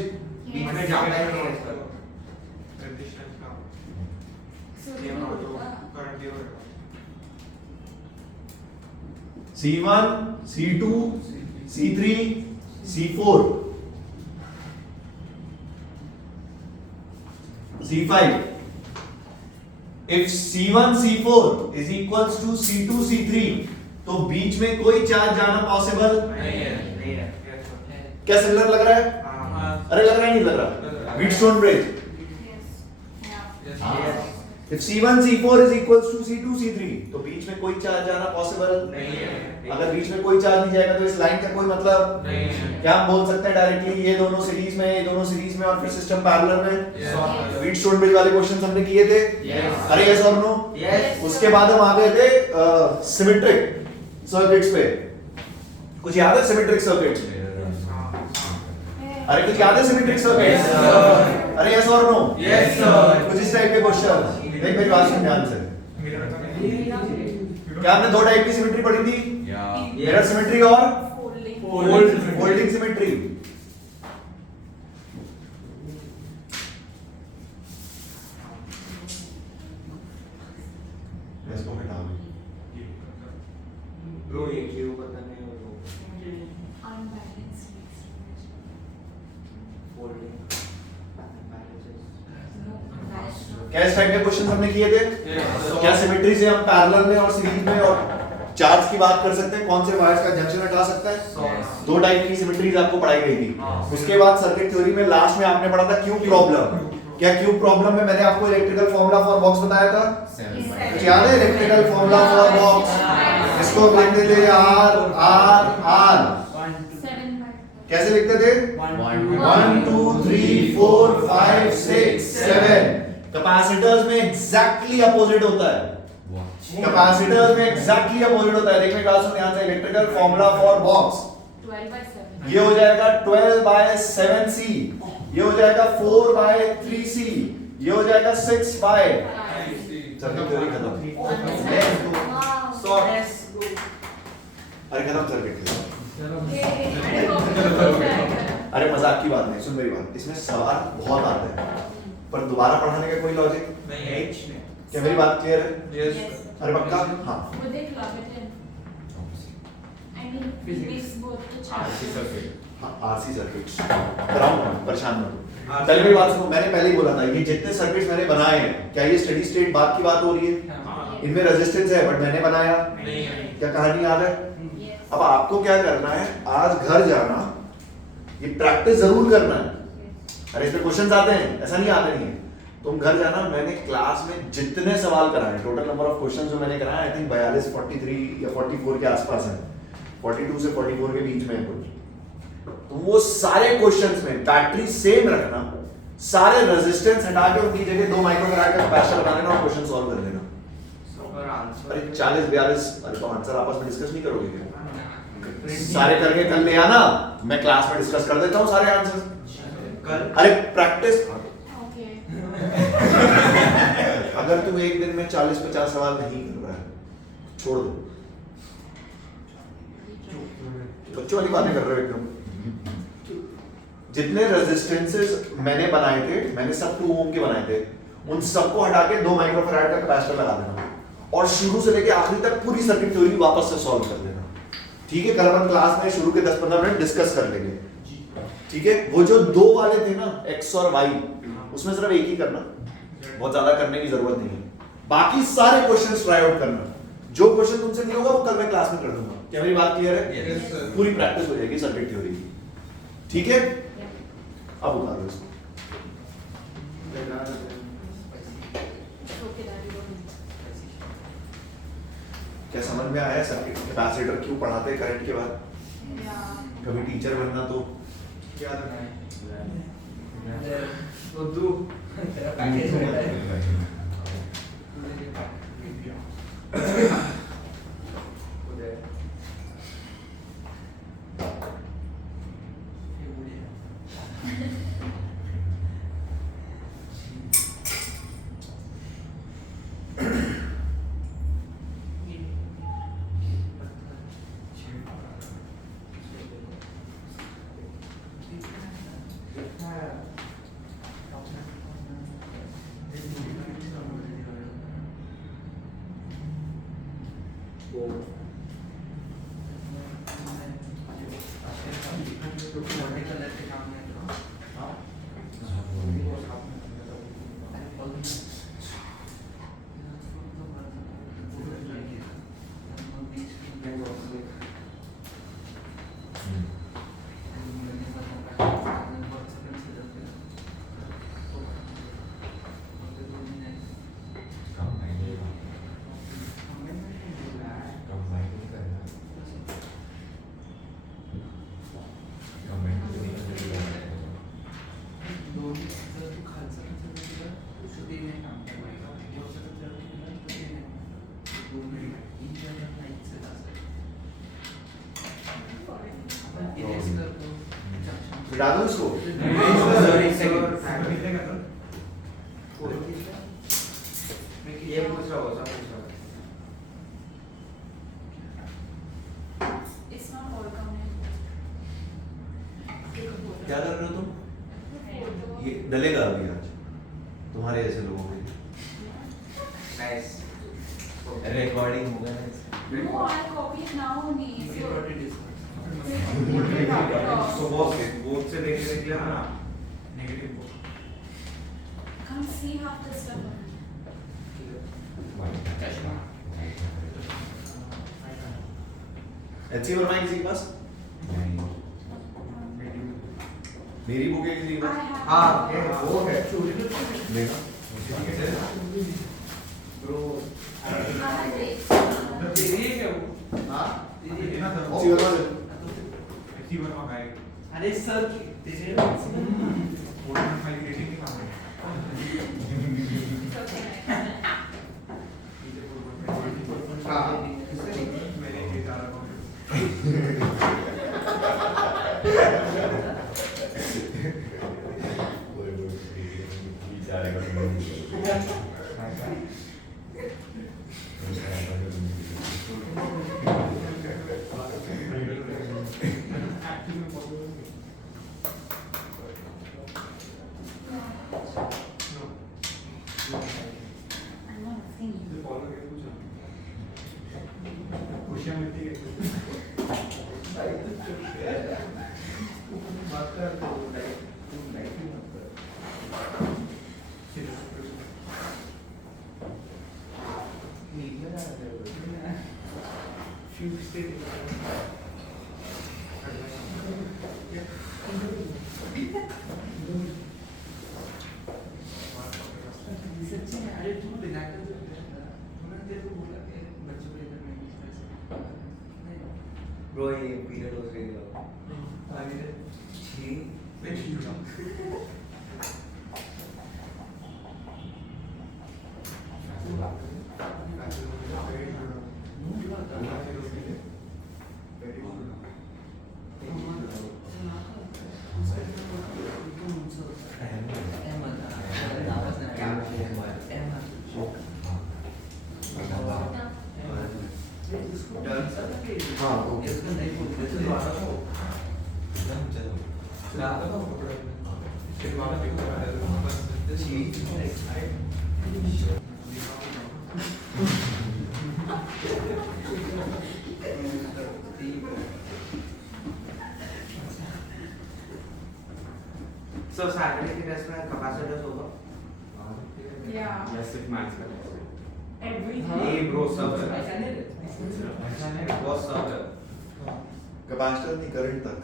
बीच में जाता है नहीं है C1 C2 C3 C4 C5 If C1 C4 is equals to C2 C3 तो बीच में कोई चार्ज जाना पॉसिबल नहीं है क्या सिमिलर लग रहा है? हाँ अरे लग रहा है नहीं लग रहा? Wheatstone bridge Yes. Yeah. Yes. If C1 C4 is equals to C2 C3 तो बीच में कोई चार्ज जाना पॉसिबल नहीं है अगर बीच में कोई चार्ज नहीं जाएगा तो इस लाइन का कोई मतलब नहीं है क्या हम बोल सकते हैं डायरेक्टली ये दोनों सीरीज में ये दोनों सीरीज में और फिर सिस्टम पैरेलल में Yes. व्हीटस्टोन ब्रिज वाले क्वेश्चंस हमने किए थे Yes. अरे यस और नो Yes. उसके बाद हम आ गए थे सिमेट्रिक सर्किट्स पे कुछ याद है सिमेट्रिक सर्किट्स अरे कुछ याद है सिमेट्रिक सर्किट्स Yes, sir. अरे यस और नो Yes, sir. कुछ इस टाइप के क्वेश्चन देख मेरी बात सुन ध्यान से क्या आपने दो टाइप की सिमेट्री पढ़ी थी मिरर सिमेट्री और Folding. फोल्डिंग सिमेट्री इसको हटा दो ब्रो ये क्यों पता नहीं वो Unbalanced mixed folding No, unbalanced. क्या इस टाइप के क्वेश्चन हमने किए थे Yes. क्या सिमेट्री से हम पैरेलल में और सीरीज में और चार्ज की बात कर सकते हैं कौन से वायर्स का जंक्शन हटा सकता है दो टाइप की सिमेट्रीज आपको पढ़ाई गई थी उसके बाद सर्किट थ्योरी में लास्ट में आपने पढ़ा था क्यूब प्रॉब्लम क्या क्यूब प्रॉब्लम में मैंने आपको इलेक्ट्रिकल फॉर्मूला फॉर बॉक्स बताया था कुछ याद है इलेक्ट्रिकल फॉर्मूला फॉर बॉक्स इसको हम लिखते थे आर आर आर 7 by कैसे लिखते थे 1 2 3 4 5 6 7 कैपेसिटर्स में एग्जैक्टली अपोजिट होता है कैपेसिटर्स में एग्जैक्टली अपोजिट होता है देखने का ध्यान से electrical formula for box 12 by 7. ये हो जाएगा 12 बाय 7C ये हो जाएगा 4 बाय 3C ये हो जाएगा 6 बाय सर्किट थ्योरी खत्म Wow. अरे खत्म सर्किट थ्योरी Hey, अरे मजाक की बात नहीं सुन मेरी बात इसमें सवाल बहुत आते हैं पर दोबारा पढ़ाने का कोई लॉजिक नहीं है क्या मेरी बात क्लियर है Yes. अरे पक्का हाँ Would they plug it in? I mean, Physics. mix both the charges. RC circuits कराऊं परेशान मत हो पहले मेरी बात सुनो मैंने पहले ही बोला था ये जितने सर्किट्स मैंने बनाए हैं क्या ये स्टेडी स्टेट बात की बात हो रही है इनमें रेजिस्टेंस है बट मैंने बनाया नहीं है क्या कहानी याद है Yes. अब आपको क्या करना है आज घर जाना ये प्रैक्टिस जरूर करना है अरे इसमें क्वेश्चंस आते हैं ऐसा नहीं आते नहीं है तुम घर जाना मैंने क्लास में जितने सवाल कराए टोटल नंबर ऑफ क्वेश्चंस जो मैंने कराए आई थिंक 42 43 या 44 के आसपास है 42 से 44 के बीच में है कुछ तो वो सारे क्वेश्चंस में बैटरी सेम रखना सारे रेजिस्टेंस हटा के उनकी जगह 2 माइक्रोफैराड का कैपेसिटर बना लेना और क्वेश्चन सॉल्व कर देना और आंसर अरे 40 42 अरे तो आंसर आपस में डिस्कस नहीं करोगे क्या सारे करके कल ले आना मैं क्लास में डिस्कस कर देता हूँ सारे आंसर कल अरे प्रैक्टिस Okay. अगर तुम एक दिन में 40-50 सवाल नहीं कर रहा है छोड़ दो बच्चों वाली बातें कर रहे हो एकदम जितने रेजिस्टेंसेस मैंने बनाए थे मैंने सब 2 ओम के बनाए थे उन सबको हटा के 2 माइक्रोफैराड का कैपेसिटर लगा देना और शुरू से लेके आखिरी तक पूरी सर्किट थ्योरी वापस से सॉल्व कर देना ठीक है कल अपन क्लास में शुरू के 10-15 मिनट डिस्कस कर लेंगे ठीक है वो जो 2 वाले थे ना x और y उसमें सिर्फ एक ही करना बहुत ज्यादा करने की जरूरत नहीं है बाकी सारे क्वेश्चंस ट्राई आउट करना जो क्वेश्चन तुमसे नहीं होगा वो कल मैं क्लास में कर दूंगा क्या मेरी बात क्लियर है Yes, sir. पूरी प्रैक्टिस हो जाएगी सर्किट थ्योरी की ठीक है अब उतार दो इसको Okay, Daddy, go ahead. क्या समझ में आया सर्किट कैपेसिटर क्यों पढ़ाते हैं करंट के बाद Yeah. कभी टीचर बनना तो क्या करना है तो तू तेरा पैकेज रहता है मिटा दूं इसको? सॉरी सेकंड कितने का था? ये पूछ रहा हो सब पूछ रहा It's not all counted. क्या कर रहे हो तुम? ये डलेगा अभी आज तुम्हारे ऐसे लोगों के लिए। नाइस रिकॉर्डिंग होगा ना No, I'll copy it now only. We So, already discussed. So both से देख लिया ना नेगेटिव वो can't see half the stuff. HC Verma है किसी के पास? मेरी बुक है किसी के I पास? have. हाँ ये वो है देखा? Bro I have it. तेरी है क्या वो? हाँ? तेरी है? ना था एचसी वर्मा दे। इसी बार में आए अरे सर तेरे 4.5 रेटिंग के काम है It's okay. हाँ मैंने ये जा रहा हूँ I'm not asking you. खुशियाँ मिलती है सच्ची में अरे तू बिना कर तूने तेरे को बोला कि बच्चों को लेकर मैं नहीं ब्रो ये पीरियड हो रही है आगे छी मैं ठीक हूँ हाँ, ओके। इसको नहीं बोलते तो दोबारा को सो सैटरडे के टेस्ट में कैपेसिटर्स होगा Yeah. या सिर्फ मैथ्स का Everything. ये ब्रो सब ऐसा नहीं रहता ऐसा नहीं बहुत सब है कैपेसिटर नहीं करंट तक।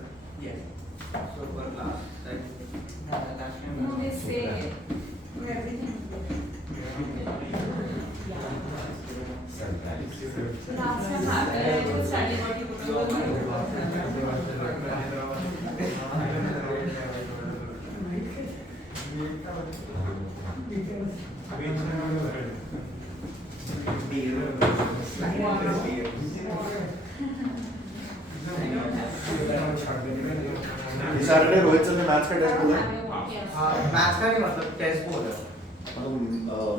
Yes super last No, they say everything. Last time happened, I was studying what you put on अभी इस सैटरडे रोहित सर ने मैथ्स का टेस्ट बोला है। मैथ्स का नहीं मतलब टेस्ट बोल रहा मतलब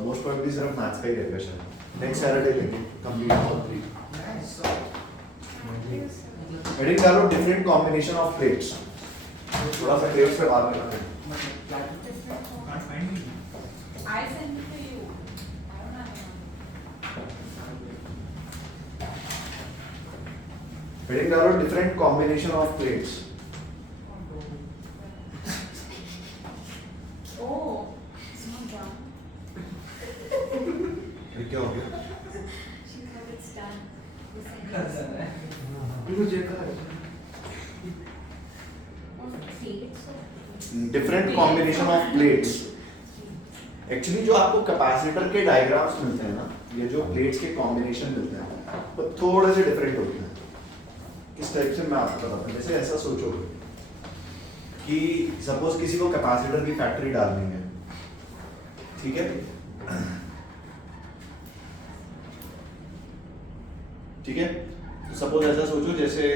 मोस्ट प्रोबेबली सिर्फ मैथ्स का ही रहेगा शायद। नेक्स्ट सैटरडे लेंगे कंप्लीट ऑल 3। हेडिंग डालो डिफरेंट कॉम्बिनेशन ऑफ प्लेट्स। थोड़ा सा प्लेट्स पे बात करते हैं। I sent it to you. I don't have heading डालो different combination of plates. Oh, it's not done. ये क्या हो गया? She said it's done. The कर sentence. रहा है मुझे कहा different combination of plates. Actually जो आपको कैपेसिटर के डायग्राम्स मिलते हैं ना, ये जो प्लेट्स के कॉम्बिनेशन मिलते हैं वो थोड़े से डिफरेंट होते हैं। किस टाइप से मैं आपको बताता हूँ। जैसे ऐसा सोचो कि सपोज किसी को कैपेसिटर की फैक्ट्री डालनी है, ठीक है? ठीक है? तो सपोज ऐसा सोचो जैसे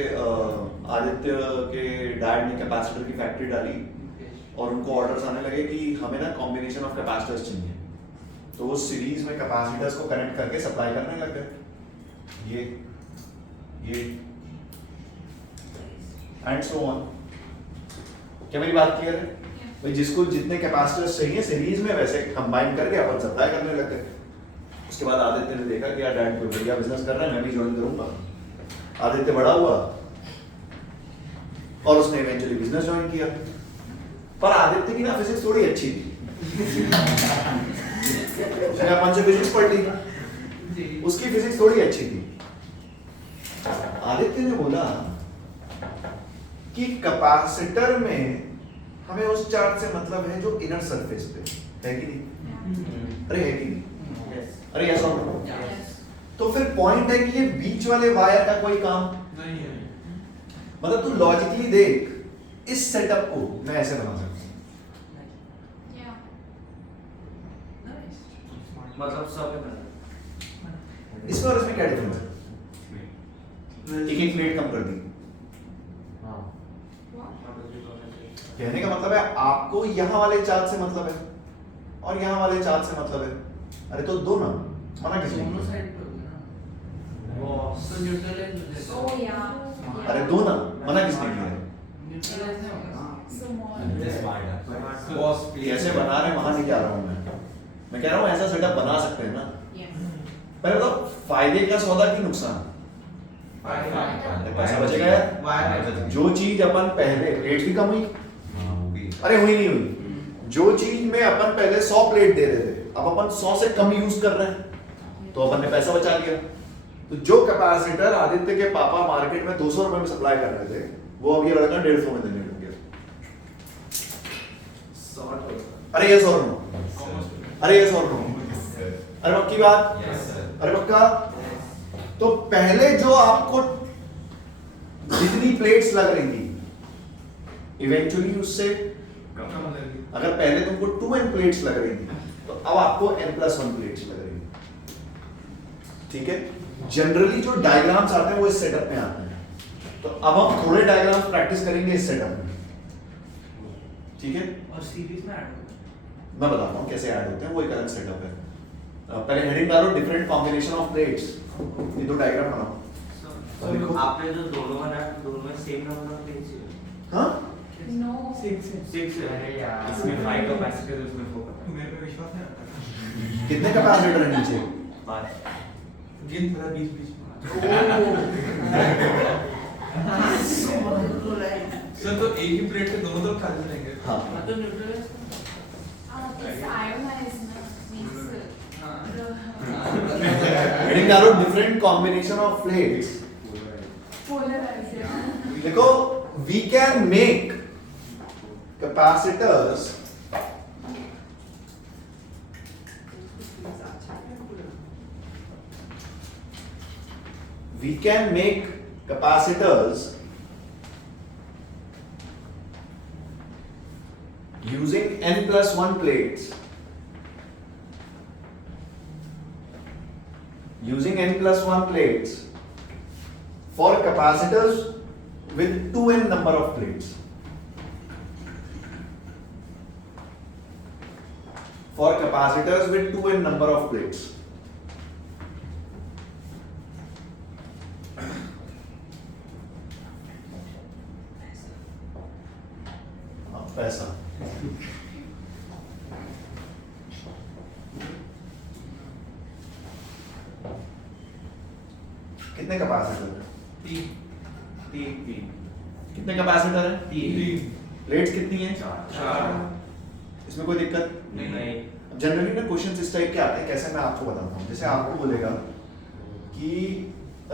आदित्य के डैड ने कैपेसिटर की फैक्ट्री डाली और उनको ऑर्डर्स आने लगे कि हमें ना कॉम्बिनेशन ऑफ कैपेसिटर्स चाहिए, तो वो सीरीज में कैपेसिटर्स को कनेक्ट करके सप्लाई करने लग गए, ये एंड सो ऑन। क्या मेरी बात क्लियर है? भाई जिसको जितने कैपेसिटर्स चाहिए सीरीज में वैसे कंबाइन करके अपन सप्लाई करने लग गए। उसके बाद आदित्य ने देखा कि यार डैड कोई बढ़िया बिजनेस कर रहा है, मैं भी ज्वाइन करूंगा। आदित्य बड़ा हुआ और उसने इवेंचुअली बिजनेस ज्वाइन किया। पर आदित्य की ना फिजिक्स थोड़ी अच्छी थी, उसने अपन से फिजिक्स पढ़ ली, उसकी फिजिक्स थोड़ी अच्छी थी। आदित्य ने बोला कि कैपेसिटर में हमें उस चार्ज से मतलब है जो इनर सरफेस पे है कि नहीं? अरे है कि नहीं? अरे यस और नो? तो फिर पॉइंट है कि ये बीच वाले वायर का कोई काम नहीं है। मतलब तू लॉजिकली देख, इस सेटअप को मैं ऐसे बना सकता हूँ, मतलब सब इसमें और इसमें क्या डिफरेंस है? एक प्लेट कम कर दी। कहने का मतलब है आपको यहाँ वाले चार्ज से मतलब है और यहाँ वाले चार्ज से मतलब है। अरे तो दो ना, मना किसी दोनों ने? साइड पे होगा ना, तो न्यूट्रलाइज हो जाएगा। Oh yeah. अरे दो ना, मना किसने किया है? न्यूट्रलाइज नहीं होगा। So more. बॉस कैसे बना रहे हैं वहां नहीं जा रहा हूँ मैं कह रहा हूँ ऐसा सेटअप बना सकते हैं ना। पहले बताओ फायदे का सौदा की नुकसान? पैसा बचेगा यार। जो चीज अपन पहले प्लेट भी कम हुई, अरे हुई नहीं हुई, जो चीज में अपन पहले 100 प्लेट दे रहे थे अब अपन 100 से कम यूज कर रहे हैं तो अपन ने पैसा बचा लिया। तो जो कैपेसिटर आदित्य के पापा मार्केट में 200 रुपए में सप्लाई कर रहे थे वो अब ये लड़का 150 में देने लग गया। अरे ये 100 नो, अरे ये 100 नो, अरे पक्की बात, अरे पक्का। तो पहले जो आपको जितनी प्लेट्स लग रही थी इवेंचुअली उससे अगर पहले तुमको 2n प्लेट्स लग रही थी तो अब आपको n+1 प्लेट्स लग रही है। ठीक है, जनरली जो डायग्राम्स आते हैं वो इस सेटअप में आते हैं, तो अब हम थोड़े डायग्राम्स प्रैक्टिस करेंगे इस सेटअप में। ठीक है, और सीरीज में ऐड होगा। मैं बताता हूँ कैसे ऐड होते हैं, वो एक अलग सेटअप है। पहले हेडिंग डालो डिफरेंट कॉम्बिनेशन ऑफ प्लेट्स, ये दो डायग्राम बनाओ। देखो आपने जो दोनों बनाया दोनों में सेम नंबर ऑफ प्लेट्स है। हाँ No. 6 अरे यार इसमें 5 कैपेसिटर उसमें 4 मेरे पे विश्वास नहीं आता। कितने कैपेसिटर है नीचे? गिन थोड़ा 20-20 सर तो एक ही प्लेट पे दोनों तरफ खाली रहेंगे। हाँ तो न्यूट्रलाइज It's ionized ना, means हेडिंग डालो different combination of plates. polarized. Yeah. देखो we can make capacitors using n+1 plates. Using n+1 plates for capacitors with 2n number of plates. For capacitors with 2n number of plates. पैसा कितने capacitor है? 3 कितने capacitor है? 3 plates कितनी है? 4 इसमें कोई दिक्कत नहीं। जनरली ना क्वेश्चन इस टाइप के आते हैं, कैसे मैं आपको बताता हूँ। जैसे आपको बोलेगा कि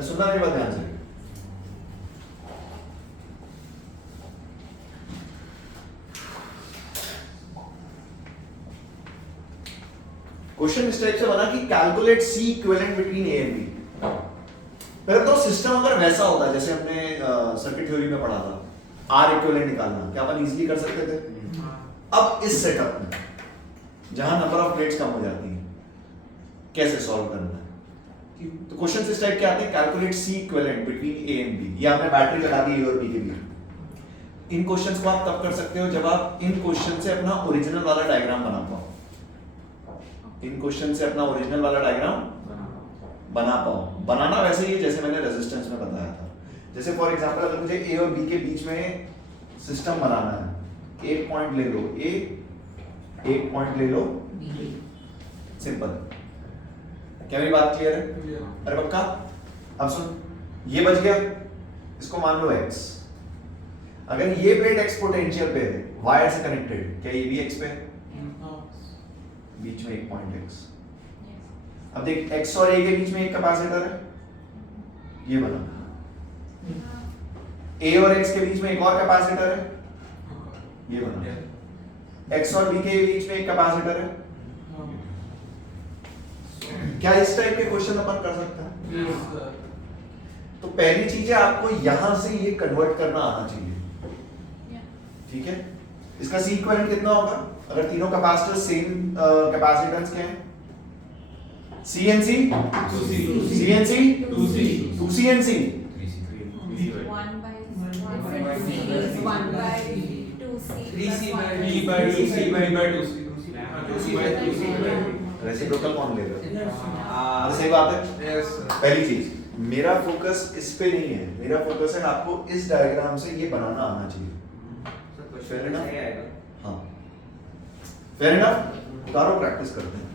सुनना मेरी बात ध्यान से, क्वेश्चन इस टाइप से बना कि calculate C equivalent between A and B. पहले तो सिस्टम अगर वैसा होता जैसे हमने सर्किट थ्योरी में पढ़ा था, आर इक्विवेलेंट निकालना, क्या अपन इजीली कर सकते थे? अब इस सेटअप में जहां नंबर ऑफ प्लेट्स कम हो जाती है, कैसे सॉल्व करना है? तो क्वेश्चन इस टाइप के आते हैं, calculate C equivalent between A and B. ये आपने बैटरी लगा दी ए और बी के बीच। इन क्वेश्चंस को आप तब कर सकते हो जब आप इन क्वेश्चन से अपना ओरिजिनल वाला डायग्राम बना पाओ। इन क्वेश्चन से अपना ओरिजिनल वाला डायग्राम बना पाओ। बनाना वैसे ही है जैसे मैंने रेजिस्टेंस में बताया था। जैसे फॉर एग्जांपल अगर मुझे ए और बी के बीच में सिस्टम बनाना है, एक पॉइंट ले लो ए, एक पॉइंट ले लो, सिंपल। क्या मेरी बात क्लियर है? अरे पक्का? अब सुन, ये बच गया, इसको मान लो x। अगर ये प्लेट x पोटेंशियल पे है, वायर से कनेक्टेड, क्या ये भी x पे है? बीच में एक पॉइंट x। अब देख x और a के बीच में एक कैपेसिटर है, ये बना। a और x के बीच में एक और कैपेसिटर है, ये बना। x और b के बीच में एक कैपेसिटर है। क्या इस टाइप के क्वेश्चन अपन कर सकते हैं? तो पहली चीज है आपको यहां से ये कन्वर्ट करना आना चाहिए। ठीक है? इसका सी इक्विवेलेंट कितना होगा? अगर तीनों कैपेसिटर सेम कैपेसिटेंस के हैं, C and C, C and C, 2C and C, 1 by 1 is 1 by 2C 3C by plus 3 1 by 2C by 2C 2C by 3C reciprocal कौन लेगा? हाँ, सही बात है। Yes, पहली चीज, मेरा फोकस इस पे नहीं है, मेरा फोकस है आपको इस डायग्राम से ये बनाना आना चाहिए। Fair enough? सही आएगा। हाँ, फेयर इनफ। उतारो, प्रैक्टिस करते हैं।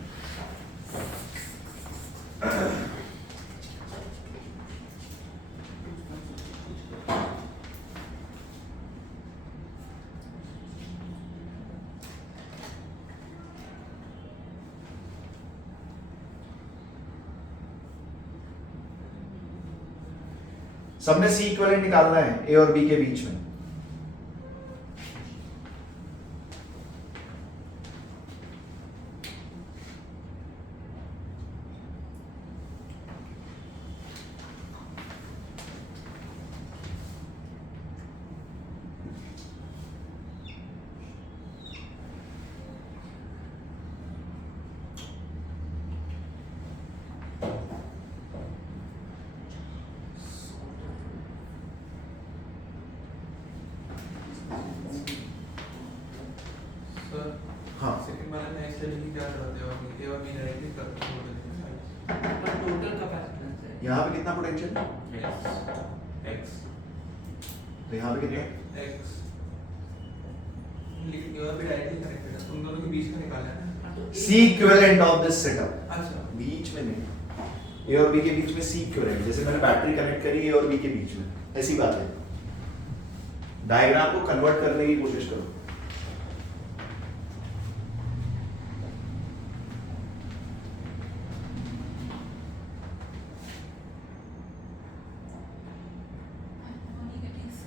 सबने सी इक्विवेलेंट निकालना है ए और बी के बीच में। सर हाँ। सेकंड वाला में एक्चुअली क्या कराते हो? ए और बी डायरेक्टली करते हो टोटल कैपेसिटेंस है यहाँ पे कितना पोटेंशियल है? x तो यहाँ पे कितना है? x लेकिन ये और भी डायरेक्टली कनेक्टेड है, तुम दोनों के बीच में निकालना है ना। C equivalent of this setup. अच्छा, बीच में नहीं, ए और बी के बीच में सी इक्विवेलेंट। जैसे मैंने बैटरी कनेक्ट करी ए और बी के बीच में, ऐसी बात है। डायग्राम को कन्वर्ट करने की कोशिश करो। I'm only getting C.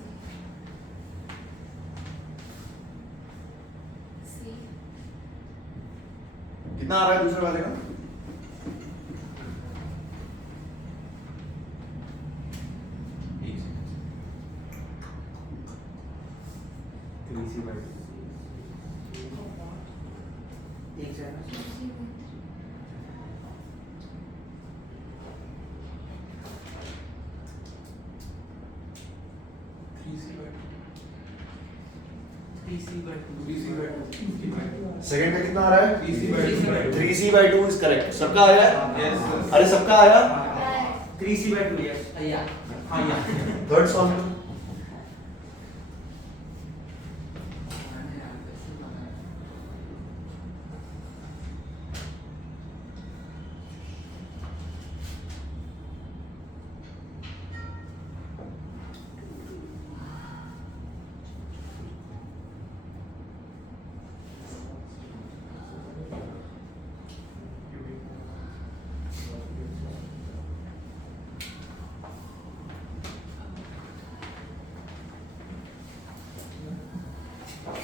C. कितना आ रहा है दूसरे वाले का? एक सेकंड। सेकंड का कितना आ रहा है? 3C/2 3C/2 is correct. सबका आया है? Yes, sir. अरे सबका आया? 3C/2 yes। या हाँ या थर्ड सॉल्व करो।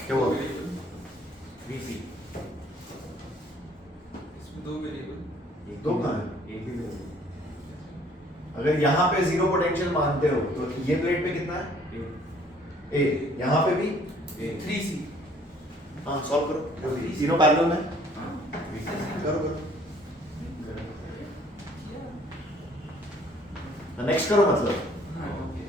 क्या हुआ? 3C। इसमें दो वेरिएबल दो कहाँ है? एक ही वेरिएबल। अगर यहाँ पे जीरो पोटेंशियल मानते हो तो ये प्लेट पे कितना है? ए। यहाँ पे भी? 3C हाँ, सॉल्व करो। तीनों पैरेलल में? हाँ, करो करो। नेक्स्ट करो मतलब हाँ okay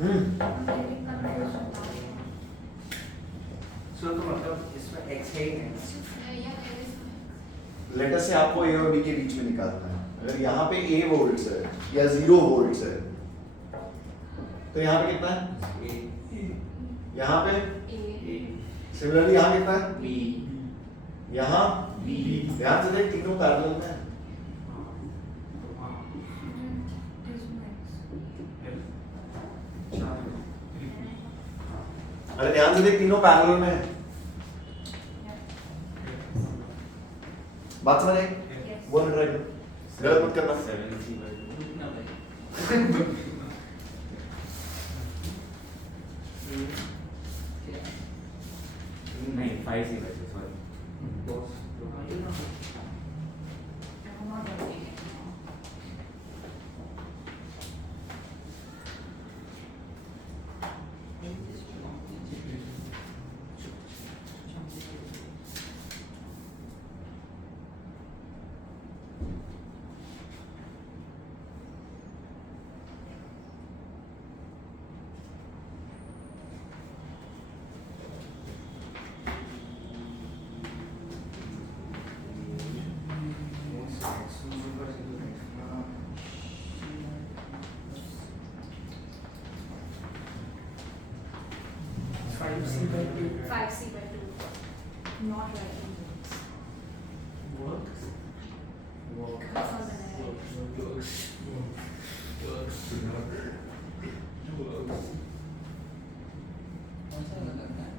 I'm getting confused with that. सो तो मतलब इसमें x है ही नहीं It's just, yeah, there is no letter से आपको ए और बी के बीच में निकालना है। अगर यहाँ पे ए वोल्ट्स है या 0 वोल्ट्स है तो यहाँ पे कितना है? यहाँ पे A. सिमिलरली यहाँ कितना है? b यहाँ B. ध्यान से देख तीनों पैरेलल में है। There's no X. अरे ध्यान से देख तीनों पैरेलल में है। Yeah. बात समझ आई? Yes. बोल ट्राई करो, गलत मत करना। 7c/2 रुकना भाई नहीं 5c/2 sorry I'm not working it now. Five C by two 5c/2. Not writing books. Works That's all that I write. कौन सा वाला करना है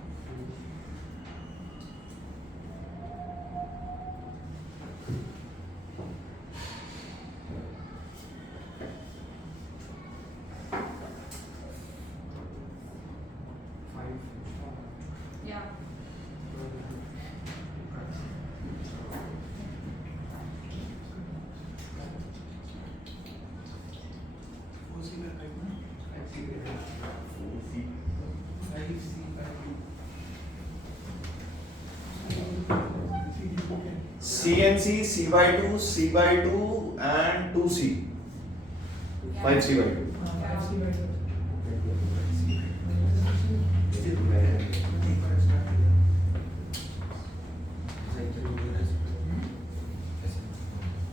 Yeah. उसी में करना five C by CNC, C/2, C/2 and 2C. 5C/2. Five C by to